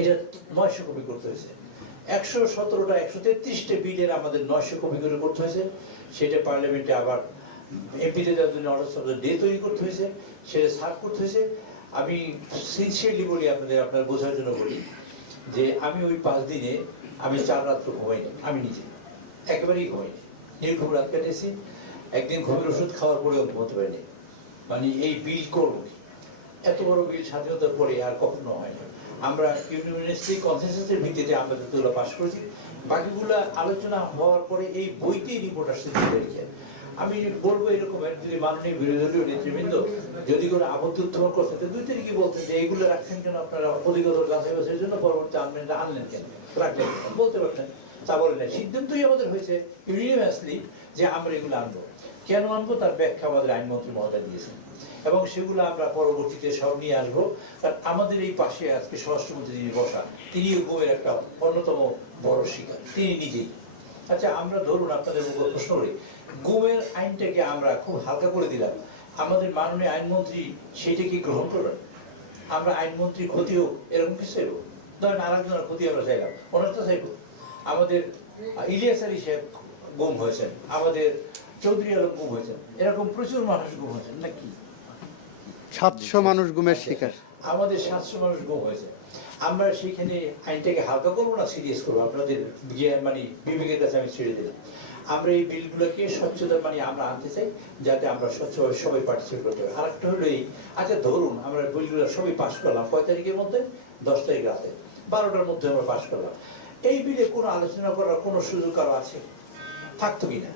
এটা 900 কপি করতে হয়েছে। 117টা 133টে বিলের আমাদের 900 কপি করে করতে হয়েছে। সেটা পার্লামেন্টে আবার এমপিদের জন্য অর্ডার অফ দ্য ডে তৈরি করতে হয়েছে, সেটা সার্ভ করতে হয়েছে। আমি সিনসিয়ারলি বলি, আপনার বোঝার জন্য বলি যে আমি ওই 5 দিনে আমি 4 রাত তো ঘুমাইনি, আমি নিজে একেবারেই ঘুমাইনি, নির্ঘুম রাত কাটিয়েছি। একদিন ঘুমের ওষুধ খাওয়ার পরেও ঘুমোতে পারিনি, মানে এই বিল করবো কি, এত বড় বিল স্বাধীনতার পরে আর কখনো হয় না। আমরা ইউনিভার্সিটি কনসেনসাসের ভিত্তিতে আমরা যতগুলো পাস করেছি, বাকিগুলো আলোচনা হওয়ার পরে এই বইতেই রিপোর্ট আসছে 2 তারিখে। আমি বলবো এরকমের যদি মাননীয় বিরোধী দলীয় নেতৃবৃন্দ যদি কোনো আপত্তি উত্থাপন করতে 2 তারিখে বলতেন যে এইগুলো রাখছেন কেন আপনারা অধিগত যাচাই বাছাইয়ের জন্য, পরবর্তী আনলেন কেন, রাখলেন বলতে পারতেন, তা বলে না। সিদ্ধান্তই আমাদের হয়েছে ইউনিভার্সলি যে আমরা এগুলো আনবো। কেন আনবো তার ব্যাখ্যা আমাদের আইনমন্ত্রী মহোদয় দিয়েছেন, এবং সেগুলো আমরা পরবর্তীতে সব নিয়ে আসবো। কারণ আমাদের এই পাশে আজকে স্বরাষ্ট্রমন্ত্রী যিনি বসা, তিনিও বউয়ের একটা অন্যতম বড় শিকার, তিনি নিজেই। আচ্ছা, আমরা ধরুন আপনাদের উপর প্রশ্ন করি গুমের আইনটাকে আমরা খুব হালকা করে দিলাম, আমাদের মাননীয় আইনমন্ত্রী সেটাকে গ্রহণ করবেন? আমরা আইনমন্ত্রী ক্ষতি হোক এরকম কিছু চাইবো? ধরেন আরেকজনের ক্ষতি আমরা চাইলাম, ওনার তো চাইবো। আমাদের ইলিয়াস আলী সাহেব গুম হয়েছেন, আমাদের চৌধুরী আলম গুম হয়েছেন, এরকম প্রচুর মানুষ গুম হয়েছেন নাকি? 700 মানুষ গুমের শিকার। আমাদের 700 মানুষ গুম হয়েছে। আমরা সেখানে আইনটাকে হালকা করবো না সিরিয়াস করবো? আপনাদের মানে বিবেকের কাছে আমি ছেড়ে দিলাম। আমরা এই বিলগুলোকে স্বচ্ছতা মানে আমরা আনতে চাই, যাতে আমরা স্বচ্ছভাবে সবাই পার্টিসিপেট করতে পারি। আরেকটা হলো এই, আচ্ছা ধরুন আমরা বিলগুলো সবাই পাস করলাম, কয় তারিখের মধ্যে? 10 তারিখ রাতে 12টার মধ্যে আমরা পাস করলাম। এই বিলে কোনো আলোচনা করার কোনো সুযোগ কারো আছে? থাকতো কিনা?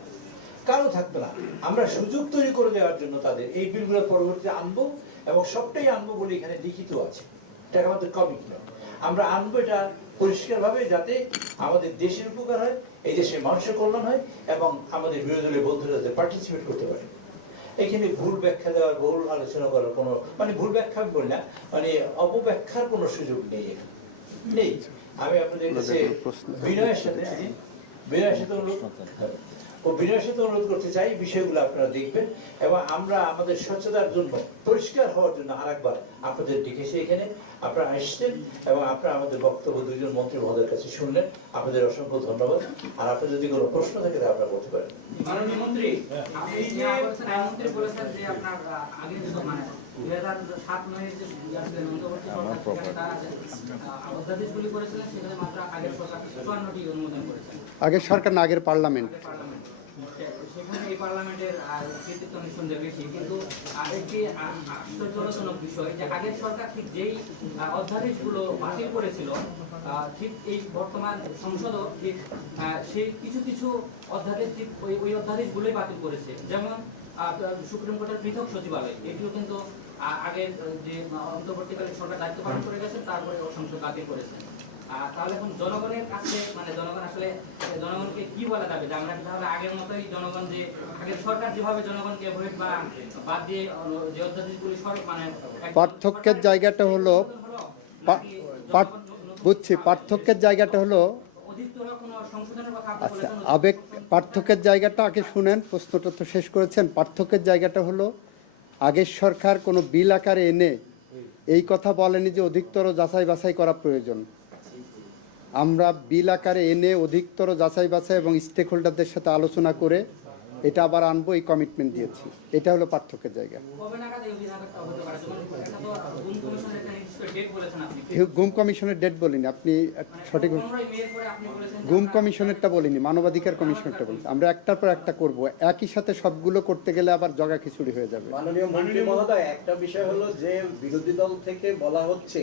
কারো থাকতো না। আমরা সুযোগ তৈরি করে দেওয়ার জন্য তাদের এই বিলগুলো পরবর্তীতে আনবো, এবং সবটাই আনবো বলে এখানে লিখিত আছে, এটা আমাদের কমিটমেন্ট। আমরা আনবো এটা পরিষ্কারভাবে, যাতে আমাদের দেশের উপকার হয়, এই দেশের মানুষের কল্যাণ হয়, এবং আমাদের বিরোধী দলের বন্ধুরা যাতে পার্টিসিপেট করতে পারে। এখানে ভুল ব্যাখ্যা দেওয়ার, বহুল আলোচনা করার কোনো মানে ভুল ব্যাখ্যা আমি বলি না, মানে অপব্যাখ্যার কোনো সুযোগ নেই নেই। আমি আপনাদের কাছে বিনয়ের সাথে অনুরোধ করতে চাই, বিষয়গুলো আপনারা দেখবেন, এবং আমরা আমাদের স্বচ্ছতার জন্য, পরিষ্কার হওয়ার জন্য আরেকবার আপনাদের ডেকেছি এখানে। আপনারা আসছেন এবং আপনারা আমাদের বক্তব্য দুইজন মন্ত্রী মহোদয়ের কাছে শুনলেন, আপনাদের অসংখ্য ধন্যবাদ। আর আপনার যদি কোনো প্রশ্ন থাকে তা আপনারা করতে পারেন। মাননীয় মন্ত্রী, আপনি যে আইনমন্ত্রী বলেছেন যে আপনার আগে মানে 2007-9 যে অন্তর্বর্তী সরকার তারা অধ্যাদেশগুলি করেছিলেন, সেখানে মাত্র আগের সরকার 54টি অনুমোদন করেছেন। আগের সরকার না, আগের পার্লামেন্ট। সেখানে এই পার্লামেন্টের কৃতিত্ব নিঃসন্দেহে বেশি, কিন্তু একটি আশ্চর্যজনক বিষয় যে আগের সরকার ঠিক যেই অধ্যাদেশগুলো বাতিল করেছিল, ঠিক এই বর্তমান সংসদও ঠিক সেই কিছু কিছু অধ্যাদেশ ঠিক ওই অধ্যাদেশগুলোই বাতিল করেছে। যেমন সুপ্রিম কোর্টের পৃথক সচিবালয়, এটিও কিন্তু আগের যে অন্তর্বর্তীকালীন সরকার দায়িত্ব পালন করে গেছেন, তারপরে সংসদ বাতিল করেছেন। তাহলে এখন জনগণের কাছে মানে জনগণ আসলে জনগণকে কি বলা যাবে যে আমরা তাহলে আগের মতোই জনগণ, যে আগের সরকার যেভাবে জনগণকে ভোট বা বাদ দিয়ে যে অধ্যাদেশগুলি মানে পার্থক্যের জায়গাটা হলো, বুঝছি, পার্থক্যের জায়গাটা হলো, আচ্ছা আবেগ, পার্থক্যের জায়গাটা আগে শুনেন, প্রশ্নটা তো শেষ করেছেন। পার্থক্যের জায়গাটা হলো, আগের সরকার কোনো বিল আকারে এনে এই কথা বলেনি যে অধিকতর যাচাই বাছাই করা প্রয়োজন। আমরা বিল আকারে এনে অধিকতর যাচাই বাছাই এবং স্টেক হোল্ডারদের সাথে আলোচনা করে এটা আবার আনবো, এই কমিটমেন্ট দিয়েছি। এটা হলো পার্থক্যের জায়গা। গুম কমিশনের ডেট বলিনি, আপনি সঠিক, গুম কমিশনেরটা বলিনি, মানবাধিকার কমিশনেরটা বলছি। আমরা একটার পর একটা করব, একই সাথে সবগুলো করতে গেলে আবার জগা খিচুড়ি হয়ে যাবে। মাননীয় মন্ত্রী মহোদয়, একটা বিষয় হলো যে বিরোধী দল থেকে বলা হচ্ছে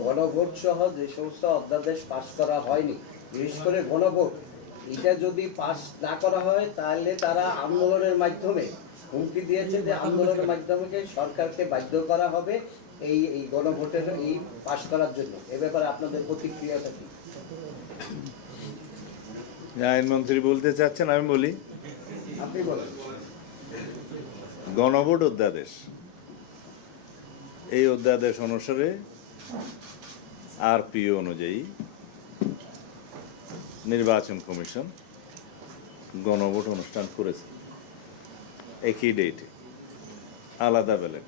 গণভোট সহ যে সমস্ত অধ্যাদেশ পাস করা হয়নি, বিশেষ করে গণভোট, এটা যদি পাস না করা হয় তাহলে তারা আন্দোলনের মাধ্যমে হুমকি দিয়েছে যে আন্দোলনের মাধ্যমে সরকারকে বাধ্য করা হবে এই গণভোটের এই পাস করার জন্য। এ ব্যাপারে আপনাদের প্রতিক্রিয়াটা কি? আইনমন্ত্রী বলতে চাচ্ছেন, আমি বলি। আপনি বলেন। গণভোট অধ্যাদেশ, এই অধ্যাদেশ অনুসারে আরপিও অনুযায়ী নির্বাচন কমিশন গণভোট অনুষ্ঠান করেছে একই ডেটে, আলাদা ব্যালট।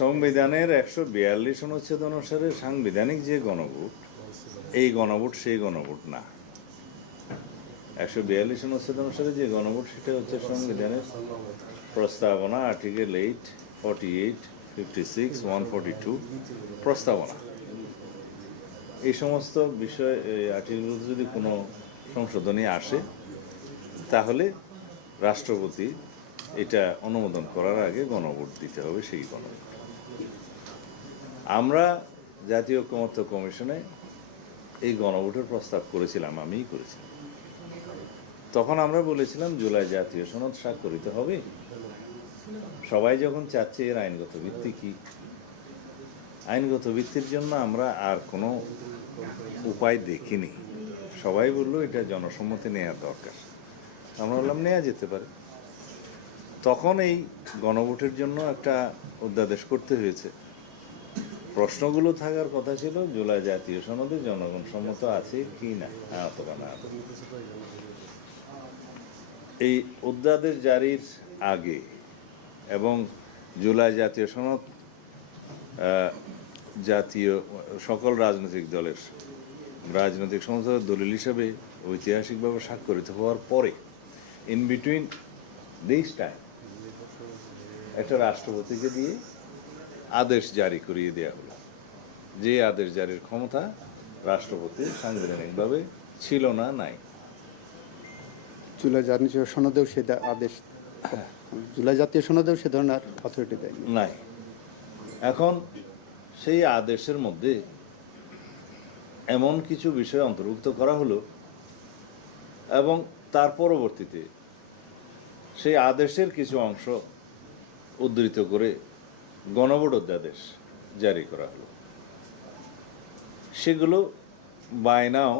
সংবিধানের 142 অনুচ্ছেদ অনুসারে সাংবিধানিক যে গণভোট, এই গণভোট সেই গণভোট না। 142 অনুচ্ছেদ অনুসারে যে গণভোট, সেটা হচ্ছে সংবিধানের প্রস্তাবনা, আর্টিকেল 8, 48, 56, 142 প্রস্তাবনা। এই সমস্ত বিষয় আর্টিকেলগুলোতে যদি কোনো সংশোধনী আসে, তাহলে রাষ্ট্রপতি এটা অনুমোদন করার আগে গণভোট দিতে হবে, সেই গণভোট। আমরা জাতীয় ঐকমত্য কমিশনে এই গণভোটের প্রস্তাব করেছিলাম, আমিই করেছিলাম। তখন আমরা বলেছিলাম জুলাই জাতীয় সনদ স্বাক্ষরিত হবে। সবাই যখন চাচ্ছে এর আইনগত ভিত্তি কি, আইনগত ভিত্তির জন্য আমরা আর কোনো উপায় দেখিনি। সবাই বললো এটা জনসম্মতি নেওয়ার দরকার। আমরা বললাম নেওয়া যেতে পারে। তখন এই গণভোটের জন্য একটা অধ্যাদেশ করতে হয়েছে। প্রশ্নগুলো থাকার কথা ছিল জুলাই জাতীয় সনদে জনগণ সম্মত আছে কি না, অথবা না। এই অধ্যাদেশ জারির আগে এবং জুলাই জাতীয় সনদ জাতীয় সকল রাজনৈতিক দলের রাজনৈতিক সংস্থার দলিল হিসাবে ঐতিহাসিকভাবে স্বাক্ষরিত হওয়ার পরে ইন বিটুইন দিস টাইম একটা রাষ্ট্রপতিকে দিয়ে আদেশ জারি করিয়ে দেওয়া হলো, যে আদেশ জারির ক্ষমতা রাষ্ট্রপতির সাংবিধানিকভাবে ছিল না, নাই। জুলাই জাতীয় সনদেও সে আদেশ, জুলাই জাতীয় সনদেও সে ধরনের অথরিটি দেয়নি, নাই। এখন সেই আদেশের মধ্যে এমন কিছু বিষয় অন্তর্ভুক্ত করা হলো এবং তার পরবর্তীতে সেই আদেশের কিছু অংশ উদ্ধৃত করে গণভোট অধ্যাদেশ জারি করা হলো। সেগুলো বাই নাও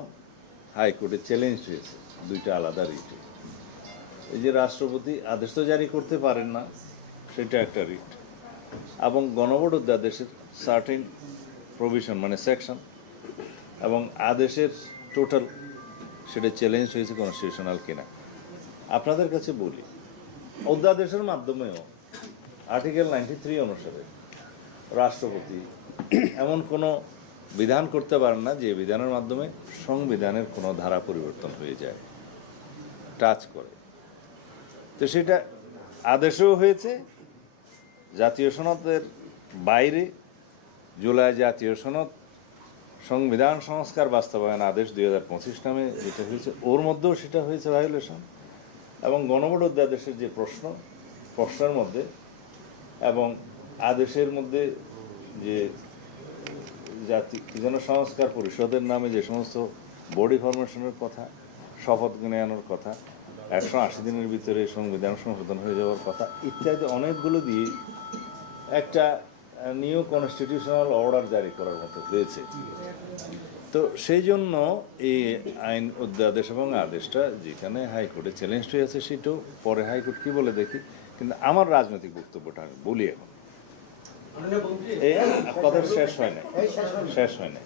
হাইকোর্টে চ্যালেঞ্জ হয়েছে দুইটা আলাদা রিটে। এই যে রাষ্ট্রপতি আদেশ তো জারি করতে পারেন না, সেটা একটা রিট, এবং গণভোট অধ্যাদেশের সার্টেন প্রভিশন মানে সেকশন এবং আদেশের টোটাল সেটা চ্যালেঞ্জ হয়েছে কনস্টিটিউশনাল কিনা। আপনাদের কাছে বলি, অধ্যাদেশের মাধ্যমেও আর্টিকেল 93 অনুসারে রাষ্ট্রপতি এমন কোনো বিধান করতে পারেন না যে বিধানের মাধ্যমে সংবিধানের কোনো ধারা পরিবর্তন হয়ে যায়, টাচ করে। তো সেটা আদেশেও হয়েছে, জাতীয় সনদের বাইরে জুলাই জাতীয় সনদ সংবিধান সংস্কার বাস্তবায়ন আদেশ 2025 নামে যেটা হয়েছে, ওর মধ্যেও সেটা হয়েছে ভায়োলেশন। এবং গণভোট অধ্যাদেশের যে প্রশ্নের মধ্যে এবং আদেশের মধ্যে যে জনসংস্কার পরিষদের নামে যে সমস্ত বডি ফরমেশনের কথা, শপথ নেওয়ানোর কথা, 180 দিনের ভিতরে সংবিধান সংশোধন হয়ে যাওয়ার কথা ইত্যাদি অনেকগুলো দিয়ে একটা নিউ কনস্টিটিউশনাল অর্ডার জারি করার মতো হয়েছে। তো সেই জন্য এই আইন অধ্যাদেশ এবং আদেশটা যেখানে হাইকোর্টে চ্যালেঞ্জ হয়েছে, সেটাও পরে হাইকোর্ট কি বলে দেখি। কিন্তু আমার রাজনৈতিক বক্তব্যটা আমি বলি এখন, এই কথা শেষ হয় না।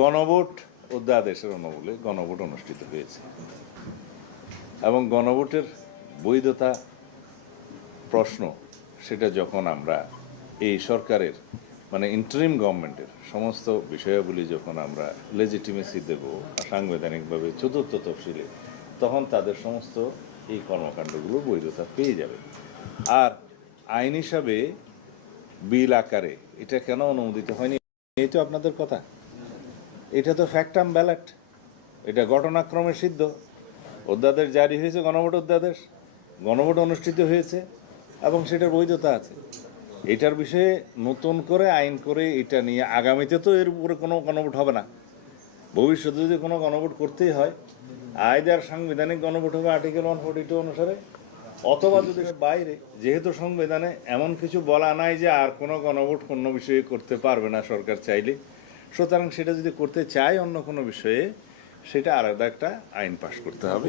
গণভোট অধ্যাদেশের অনুমূলে গণভোট অনুষ্ঠিত হয়েছে এবং গণভোটের বৈধতা প্রশ্ন সেটা যখন আমরা এই সরকারের মানে ইন্টারিম গভর্নমেন্টের সমস্ত বিষয়াবলী যখন আমরা লেজিটিমেসি দেব সাংবিধানিকভাবে চতুর্থ তফসিলে, তখন তাদের সমস্ত এই কর্মকাণ্ডগুলো বৈধতা পেয়ে যাবে। আর আইন হিসাবে বিল আকারে এটা কেন অনুমোদিত হয়নি, এই তো আপনাদের কথা। এটা তো ফ্যাক্টাম ব্যালট, এটা ঘটনাক্রমে সিদ্ধ। অধ্যাদেশ জারি হয়েছে, গণভোট অধ্যাদেশ, গণভোট অনুষ্ঠিত হয়েছে এবং সেটার বৈধতা আছে। এটার বিষয়ে নতুন করে আইন করে এটা নিয়ে আগামীতে তো এর উপরে কোনো গণভোট হবে না। ভবিষ্যতে যদি কোনো গণভোট করতেই হয়, আইদার সাংবিধানিক গণভোট হবে আর্টিকেল 142 অনুসারে, অথবা যদি বাইরে, যেহেতু সংবিধানে এমন কিছু বলা নাই যে আর কোনো গণভোট কোনো বিষয়ে করতে পারবে না সরকার চাইলে, সুতরাং সেটা যদি করতে চায় অন্য কোনো বিষয়ে, সেটা আলাদা একটা আইন পাশ করতে হবে।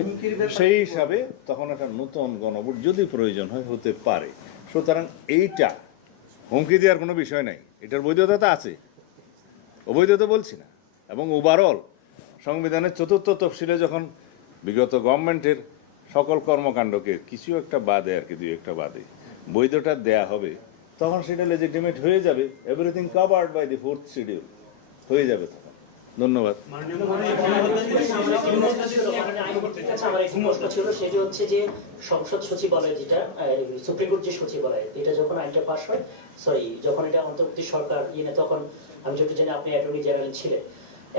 সেই হিসাবে তখন একটা নতুন গণভোট যদি প্রয়োজন হয় হতে পারে। সুতরাং এইটা হুমকি দেওয়ার কোনো বিষয় নাই, এটার বৈধতা তো আছে, অবৈধতা বলছি না। এবং ওভারঅল সংবিধানের চতুর্থ তফসিলে যখন বিগত গভর্নমেন্টের সকল কর্মকাণ্ডকে কিছু একটা বাদে আর কি, দুই একটা বাদে বৈধতা দেয়া হবে, তখন সেটা লেজিটিমেট হয়ে যাবে। Everything covered by the 4th schedule হয়ে যাবে তখন। ধন্যবাদ। আমার একটি প্রশ্ন ছিল, সেটি হচ্ছে যে সংসদ সচিবালয় যেটা সুপ্রিম কোর্ট যে সচিবালয়, এটা যখন আইনটা পাস হয়, যখন এটা অন্তর্বর্তী সরকার তখন আমি যেটা জানি আপনি অ্যাটর্নি জেনারেল ছিলেন।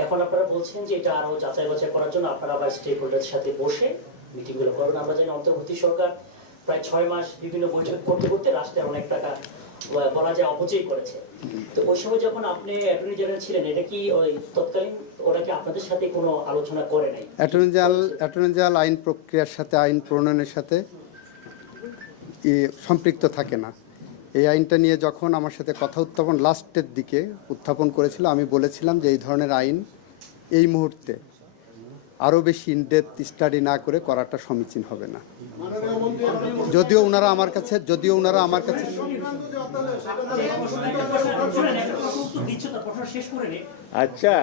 এখন আপনারা বলছেন যে এটা আরো যাচাই বাছাই করার জন্য আপনারা আবার স্টেক হোল্ডারের সাথে বসে মিটিংগুলো করুন। আমরা জানি অন্তর্বর্তী সরকার প্রায় 6 মাস বিভিন্ন বৈঠক করতে করতে রাষ্ট্রে অনেক টাকা বলা যায় অপচয় করেছে। তো ওই সময় যখন আপনি অ্যাটর্নি জেনারেল ছিলেন, এটা কি ওই তৎকালীন ওরা কি আপনাদের সাথে কোনো আলোচনা করে নাই? অ্যাটর্নি জেনারেল আইন প্রক্রিয়ার সাথে, আইন প্রণয়নের সাথে সম্পৃক্ত থাকে না। এই আইনটা নিয়ে যখন আমার সাথে কথা লাস্টের দিকে উত্থাপন করেছিল, আমি বলেছিলাম যে এই ধরনের আইন এই মুহূর্তে আরও বেশি ইনডেপথ স্টাডি না করে করাটা সমীচীন হবে না। যদিও ওনারা আমার কাছে আচ্ছা,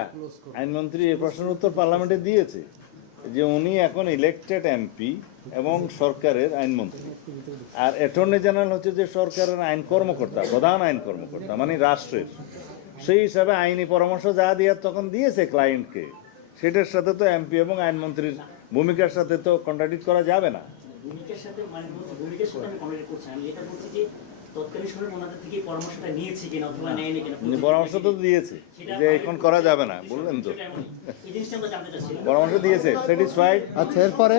আইনমন্ত্রী এই প্রশ্নের উত্তর পার্লামেন্টে দিয়েছে, যে উনি এখন ইলেকটেড এমপি এবং সরকারের আইনমন্ত্রী, আর অ্যাটর্নি জেনারেল হচ্ছে যে সরকারের আইন কর্মকর্তা, প্রধান আইন কর্মকর্তা, মানে রাষ্ট্রের। সেই হিসাবে আইনি পরামর্শ যা দেওয়ার তখন দিয়েছে ক্লায়েন্টকে, সেটার সাথে তো এমপি এবং আইনমন্ত্রীর ভূমিকার সাথে তো কন্ট্রাডিক্ট করা যাবে না। ভূমিকার সাথে আমি কমেন্ট করছি, আমি এটা বলছি যে তৎকালীন সরকার ওনাদের থেকে পরামর্শটা নিয়েছে কিনা অথবা নেয়নি কিনা, পরামর্শ তো দিয়েছে যে এখন করা যাবে না, বললেন তো, এই জিনিসটা আমরা জানতে চাচ্ছিলাম। পরামর্শ দিয়েছে, স্যাটিসফাইড। আচ্ছা, এরপরে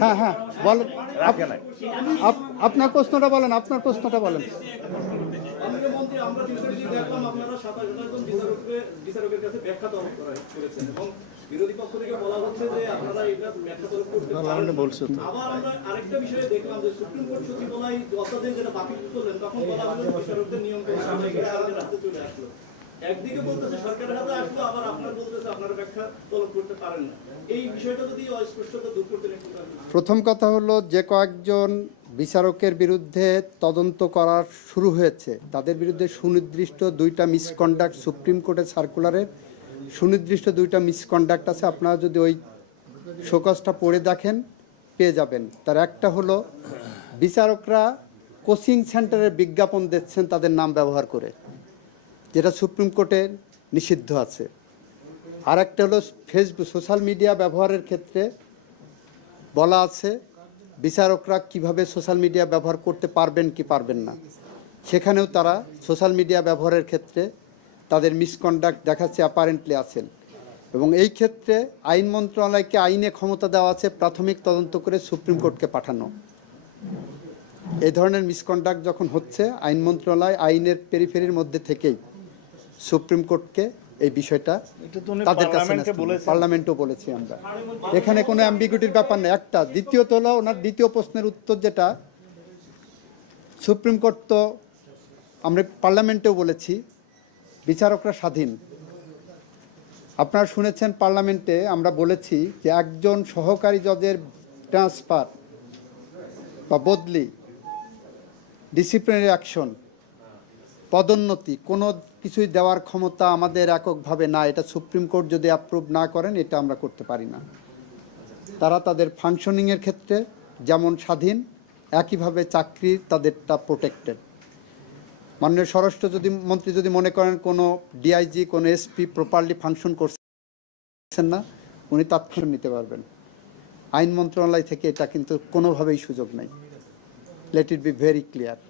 হ্যাঁ হ্যাঁ বলেন, রাখে নাই। আপনার প্রশ্নটা বলেন, আপনার প্রশ্নটা বলেন। মাননীয় মন্ত্রী, আমরা বিষয়টি দেখলাম আপনারা 27 জন বিচারকের কাছে ব্যাখ্যা তলব করেছেন এবং বিরোধী পক্ষ থেকে বলা হচ্ছে যে আপনারা এটা ব্যাখ্যা তলব করতে পারেন না। আবার আমরা আরেকটা বিষয়ে দেখলাম যে সুপ্রিম কোর্ট সচিবালয় অধ্যাদেশ যেটা বাতিল করলেন, তখন বলা হলো বিচারকদের নিয়ম করে সরকারের হাতে চলে আসলো। একদিকে বলতেছে সরকারের হাতে আসলো, আবার আপনারা বলতেছে আপনারা ব্যাখ্যা তলব করতে পারেন না। এই বিষয়টা যদি অস্পষ্টতা দূর করতে একটু। প্রথম কথা হলো, যে কয়েকজন বিচারকের বিরুদ্ধে তদন্ত করা শুরু হয়েছে তাদের বিরুদ্ধে সুনির্দিষ্ট 2টা মিসকন্ডাক্ট, সুপ্রিম কোর্টের সার্কুলারের সুনির্দিষ্ট 2টা মিসকন্ডাক্ট আছে। আপনারা যদি ওই শোকজটা পড়ে দেখেন পেয়ে যাবেন। তার একটা হলো, বিচারকরা কোচিং সেন্টারের বিজ্ঞাপন দিচ্ছেন তাদের নাম ব্যবহার করে, যেটা সুপ্রিম কোর্টে নিষিদ্ধ আছে। আর একটা হলো, ফেসবুক সোশ্যাল মিডিয়া ব্যবহারের ক্ষেত্রে বলা আছে বিচারকরা কিভাবে সোশ্যাল মিডিয়া ব্যবহার করতে পারবেন কি পারবেন না। সেখানেও তারা সোশ্যাল মিডিয়া ব্যবহারের ক্ষেত্রে তাদের মিসকন্ডাক্ট দেখাচ্ছে অ্যাপারেন্টলি আছেন। এবং এই ক্ষেত্রে আইন মন্ত্রণালয়কে আইনে ক্ষমতা দেওয়া আছে প্রাথমিক তদন্ত করে সুপ্রিম কোর্টকে পাঠানো। এই ধরনের মিসকন্ডাক্ট যখন হচ্ছে, আইন মন্ত্রণালয় আইনের পেরিফেরির মধ্যে থেকেই সুপ্রিম কোর্টকে এই বিষয়টা তাদের কাছে পার্লামেন্টও বলেছি আমরা। এখানে কোনো অ্যাম্বিগুইটির ব্যাপার নেই। একটা, দ্বিতীয়ত হলো ওনার দ্বিতীয় প্রশ্নের উত্তর, যেটা সুপ্রিম কোর্ট তো আমরা পার্লামেন্টেও বলেছি বিচারকরা স্বাধীন। আপনারা শুনেছেন পার্লামেন্টে আমরা বলেছি যে একজন সহকারী জজের ট্রান্সফার বা বদলি, ডিসিপ্লিনারি অ্যাকশন, পদোন্নতি, কোনো কিছুই দেওয়ার ক্ষমতা আমাদের এককভাবে না। এটা সুপ্রিম কোর্ট যদি অ্যাপ্রুভ না করেন এটা আমরা করতে পারি না। তারা তাদের ফাংশনিংয়ের ক্ষেত্রে যেমন স্বাধীন, একইভাবে চাকরি তাদেরটা প্রোটেক্টেড। মাননীয় স্বরাষ্ট্র মন্ত্রী যদি মনে করেন কোনো ডিআইজি, কোনো এসপি প্রপারলি ফাংশন করছেন না, উনি তাৎক্ষণিক নিতে পারবেন। আইন মন্ত্রণালয় থেকে এটা কিন্তু কোনোভাবেই সুযোগ নেই। Let it be very clear.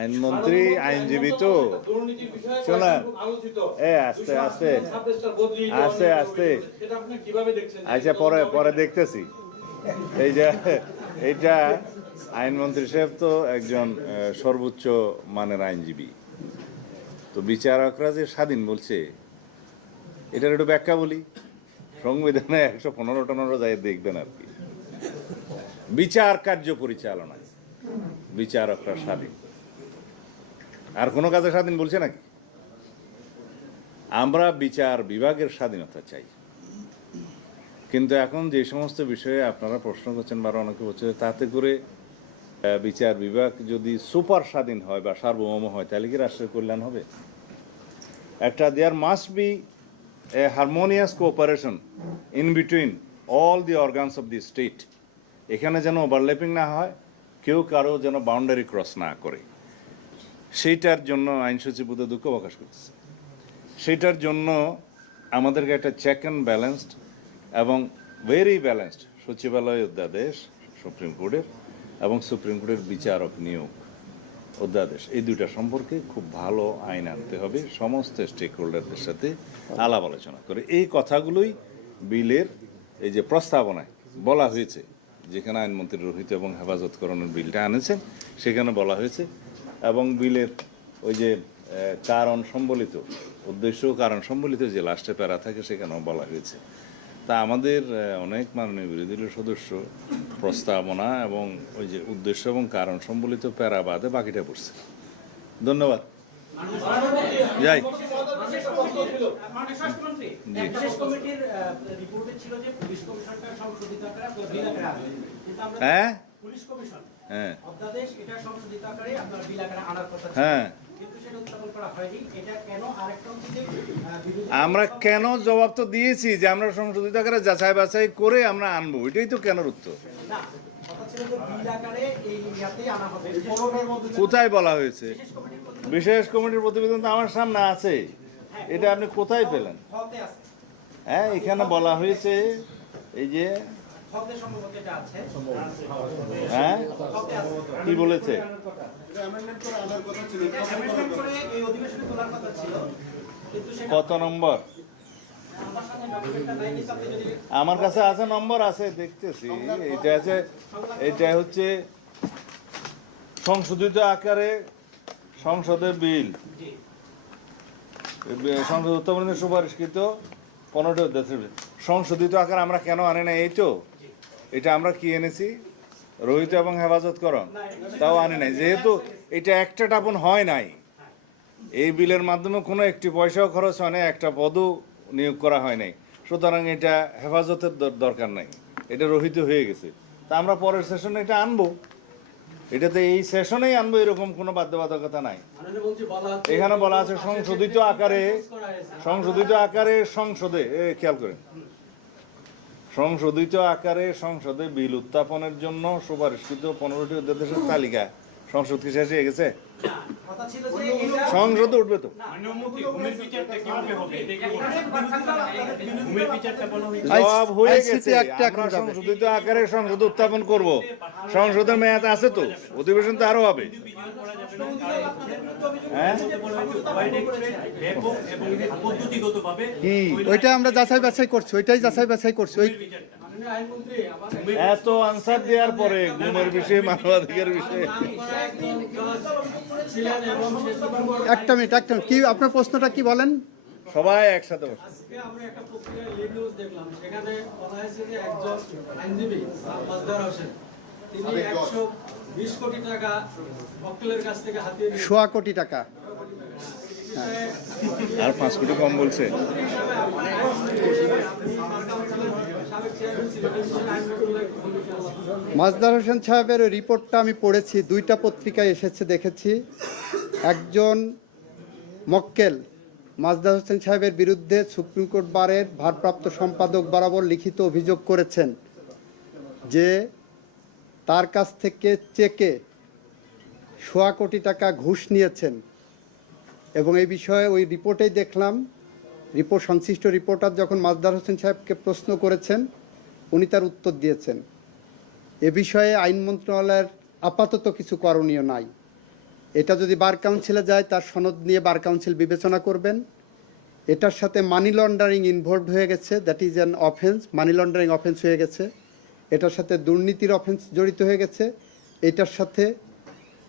আইনমন্ত্রী আইনজীবী তো, শোনান, আস্তে আস্তে আস্তে আস্তে, আচ্ছা পরে দেখতেছি। এই যে এইটা আইনমন্ত্রী সাহেব তো একজন সর্বোচ্চ মানের আইনজীবী, তো বিচারকরা যে স্বাধীন বলছে এটার একটু ব্যাখ্যা বলি। সংবিধানে 115 যায় দেখবেন আর কি, বিচার কার্য পরিচালনায় বিচারকরা স্বাধীন। আর কোনো কাজে স্বাধীন বলছে নাকি? আমরা বিচার বিভাগের স্বাধীনতা চাই, কিন্তু এখন যে সমস্ত বিষয়ে আপনারা প্রশ্ন করছেন বা অনেকে বলছে, তাতে করে বিচার বিভাগ যদি সুপার স্বাধীন হয় বা সার্বভৌম হয়, তাহলে কি রাষ্ট্রের কল্যাণ হবে? একটা there must be a harmonious cooperation in between all the organs of the state. এখানে যেন ওভারল্যাপিং না হয়, কেউ কারো যেন বাউন্ডারি ক্রস না করে। সেইটার জন্য আইন সচিব বোধহয় দুঃখ প্রকাশ করতেছে। সেইটার জন্য আমাদেরকে একটা চেক অ্যান্ড ব্যালেন্সড এবং ভেরি ব্যালেন্সড সচিবালয় অধ্যাদেশ সুপ্রিম কোর্টের এবং সুপ্রিম কোর্টের বিচারক নিয়োগ অধ্যাদেশ, এই দুইটা সম্পর্কে খুব ভালো আইন আনতে হবে, সমস্ত স্টেক হোল্ডারদের সাথে আলাপ আলোচনা করে। এই কথাগুলোই বিলের এই যে প্রস্তাবনায় বলা হয়েছে, যেখানে আইনমন্ত্রী রোহিত এবং হেফাজতকরণের বিলটা আনেছেন সেখানে বলা হয়েছে। এবং বিলের ওই যে কারণ সম্বলিত, উদ্দেশ্য কারণ সম্বলিত যে লাস্টে প্যারা থাকে সেখানেও বলা হয়েছে। তা আমাদের অনেক মাননীয় বিরোধী দলের সদস্য প্রস্তাবনা এবং ওই যে উদ্দেশ্য এবং কারণ সম্বলিত প্যারা বাদে বাকিটা পড়ছে। ধন্যবাদ। যাই। হ্যাঁ হ্যাঁ হ্যাঁ, এটা উত্থাপন করা হয়নি, এটা কেন? আরেকটা হচ্ছে যে বিরোধী আমরা কেন জবাব তো দিয়েছি যে আমরা সংশোধিত আকারে যাচাই বাছাই করে আমরা আনবো, এটাই তো কেন উত্তর। না, কথা ছিল যে বিল আকারে এই ইয়াতেই আনা হবে। কোথায় বলা হয়েছে? বিশেষ কমিটির প্রতিবেদন তো আমার সামনে আছে, এটা আপনি কোথায় পেলেন? হতে আছে, হ্যাঁ, এখানে বলা হয়েছে এই যে, হতে সম্ভবত এটা আছে, হ্যাঁ হতে আছে। কি বলেছে? এটা অ্যামেন্ডমেন্ট করে এই অধিবেশনে তোলার কথা ছিল, কিন্তু সেটা কত নম্বর? আমার সামনে ডকুমেন্টটা নাই, কিন্তু আপনি যদি আমার কাছে আছে, নম্বর আছে, দেখতেছি। এটা আছে, এটা হচ্ছে সংশোধিত আকারে সংসদের বিল, সংসদ উত্থাপনের সুপারিশকৃত 15টি দেশের বিল। সংশোধিত আকারে আমরা কেন আনি না? এই তো, এটা আমরা কি এনেছি? রহিত এবং হেফাজতকরণ, তাও আনি নাই, যেহেতু এটা একটা টাপন হয় নাই। এই বিলের মাধ্যমে কোনো একটি পয়সাও খরচ হয় না, একটা পদও নিয়োগ করা হয় নাই, সুতরাং এটা হেফাজতের দরকার নাই, এটা রহিত হয়ে গেছে। তা আমরা পরের সেশনে এটা আনবো, এটাতে এই সেশনেই আনবো, এরকম কোনো বাধ্যবাধকতা নাই। এখানে বলা আছে সংশোধিত আকারে সংসদে, খেয়াল করেন, সংশোধিত আকারে সংসদে বিল উত্থাপনের জন্য সুপারিশকৃত 15টি অধ্যাদেশের তালিকা। সংসদ কি শেষ হয়ে গেছে? কথা ছিল যে এটা সংসদে উঠবে তো। জবাব হয়ে গেছে, আমরা সংশোধিত আকারে সংসদ উত্থাপন করব। সংসদের মেয়াদ আছে তো, অধিবেশন তো আরো হবে। হ্যাঁ, কি ওইটা আমরা যাচাই বাছাই করছি, ওইটাই যাচাই বাছাই করছি। ওই এত আনসার দেওয়ার পরে গুমের বিষয়ে, মানবাধিকার বিষয়ে, একটা মিনিট, কি আপনার প্রশ্নটা কি বলেন? সবাই একসাথে বসে। আমরা একটা পত্রিকায় লিড নিউজ দেখলাম, সেখানে বলা হয়েছে যে একজন আইনজীবী মাজদার হোসেন, তিনি 120 কোটি টাকা মক্কেলের কাছ থেকে হাতিয়ে নিয়ে 100 কোটি টাকা। আর 5 কোটি কম বলছে। সাবেক চেয়ারম্যান ছিলেন, মাজদার হোসেন সাহেবের ওই রিপোর্টটা আমি পড়েছি, 2টা পত্রিকায় এসেছে, দেখেছি। একজন মক্কেল মাজদার হোসেন সাহেবের বিরুদ্ধে সুপ্রিম কোর্ট বারের ভারপ্রাপ্ত সম্পাদক বরাবর লিখিত অভিযোগ করেছেন যে তার কাছ থেকে চেকে 100 কোটি টাকা ঘুষ নিয়েছেন। এবং এই বিষয়ে ওই রিপোর্টেই দেখলাম, সংশ্লিষ্ট রিপোর্টার যখন মাজদার হোসেন সাহেবকে প্রশ্ন করেছেন, উনি তার উত্তর দিয়েছেন। এ বিষয়ে আইন মন্ত্রণালয়ের আপাতত কিছু করণীয় নাই। এটা যদি বার কাউন্সিলে যায়, তার সনদ নিয়ে বার কাউন্সিল বিবেচনা করবেন। এটার সাথে মানি লন্ডারিং ইনভলভড হয়ে গেছে, that is an offence, money laundering offence হয়ে গেছে। এটার সাথে দুর্নীতির অফেন্স জড়িত হয়ে গেছে। এটার সাথে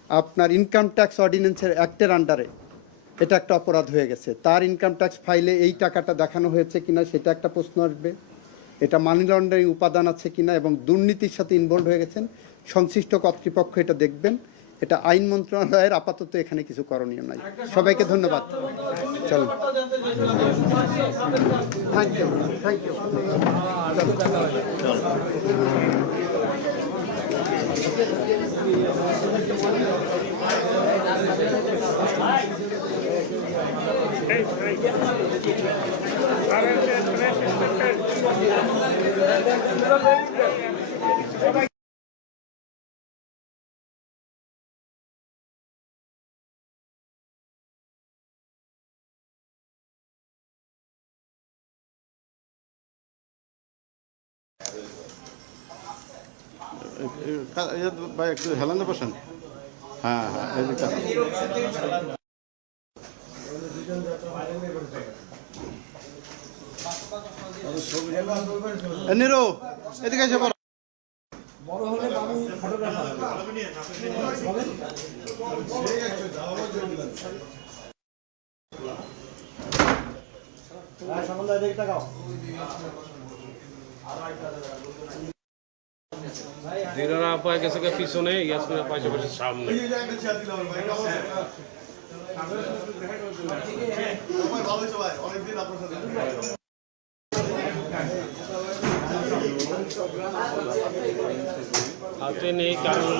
আপনার ইনকাম ট্যাক্স অর্ডিন্যান্সের অ্যাক্টের আন্ডারে এটা একটা অপরাধ হয়ে গেছে। তার ইনকাম ট্যাক্স ফাইলে এই টাকাটা দেখানো হয়েছে কিনা সেটা একটা প্রশ্ন আসবে। এটা মানি লন্ডারিং উপাদান আছে কিনা এবং দুর্নীতির সাথে ইনভলভ হয়ে গেছেন, সংশ্লিষ্ট কর্তৃপক্ষ এটা দেখবেন। এটা আইন মন্ত্রণালয়ের আপাতত এখানে কিছু করণীয় নাই। সবাইকে ধন্যবাদ। চলুন, থ্যাংক ইউ, থ্যাংক ইউ। ভাই একটু হেলানে বসেন। হ্যাঁ হ্যাঁ, এদিকে নিরো, এদিকে এসে বলো। দিনারা পায় গেছে পিছনে, ইয়াসমিনের পাশাপাশি সামনে। হাতে নেই কারণ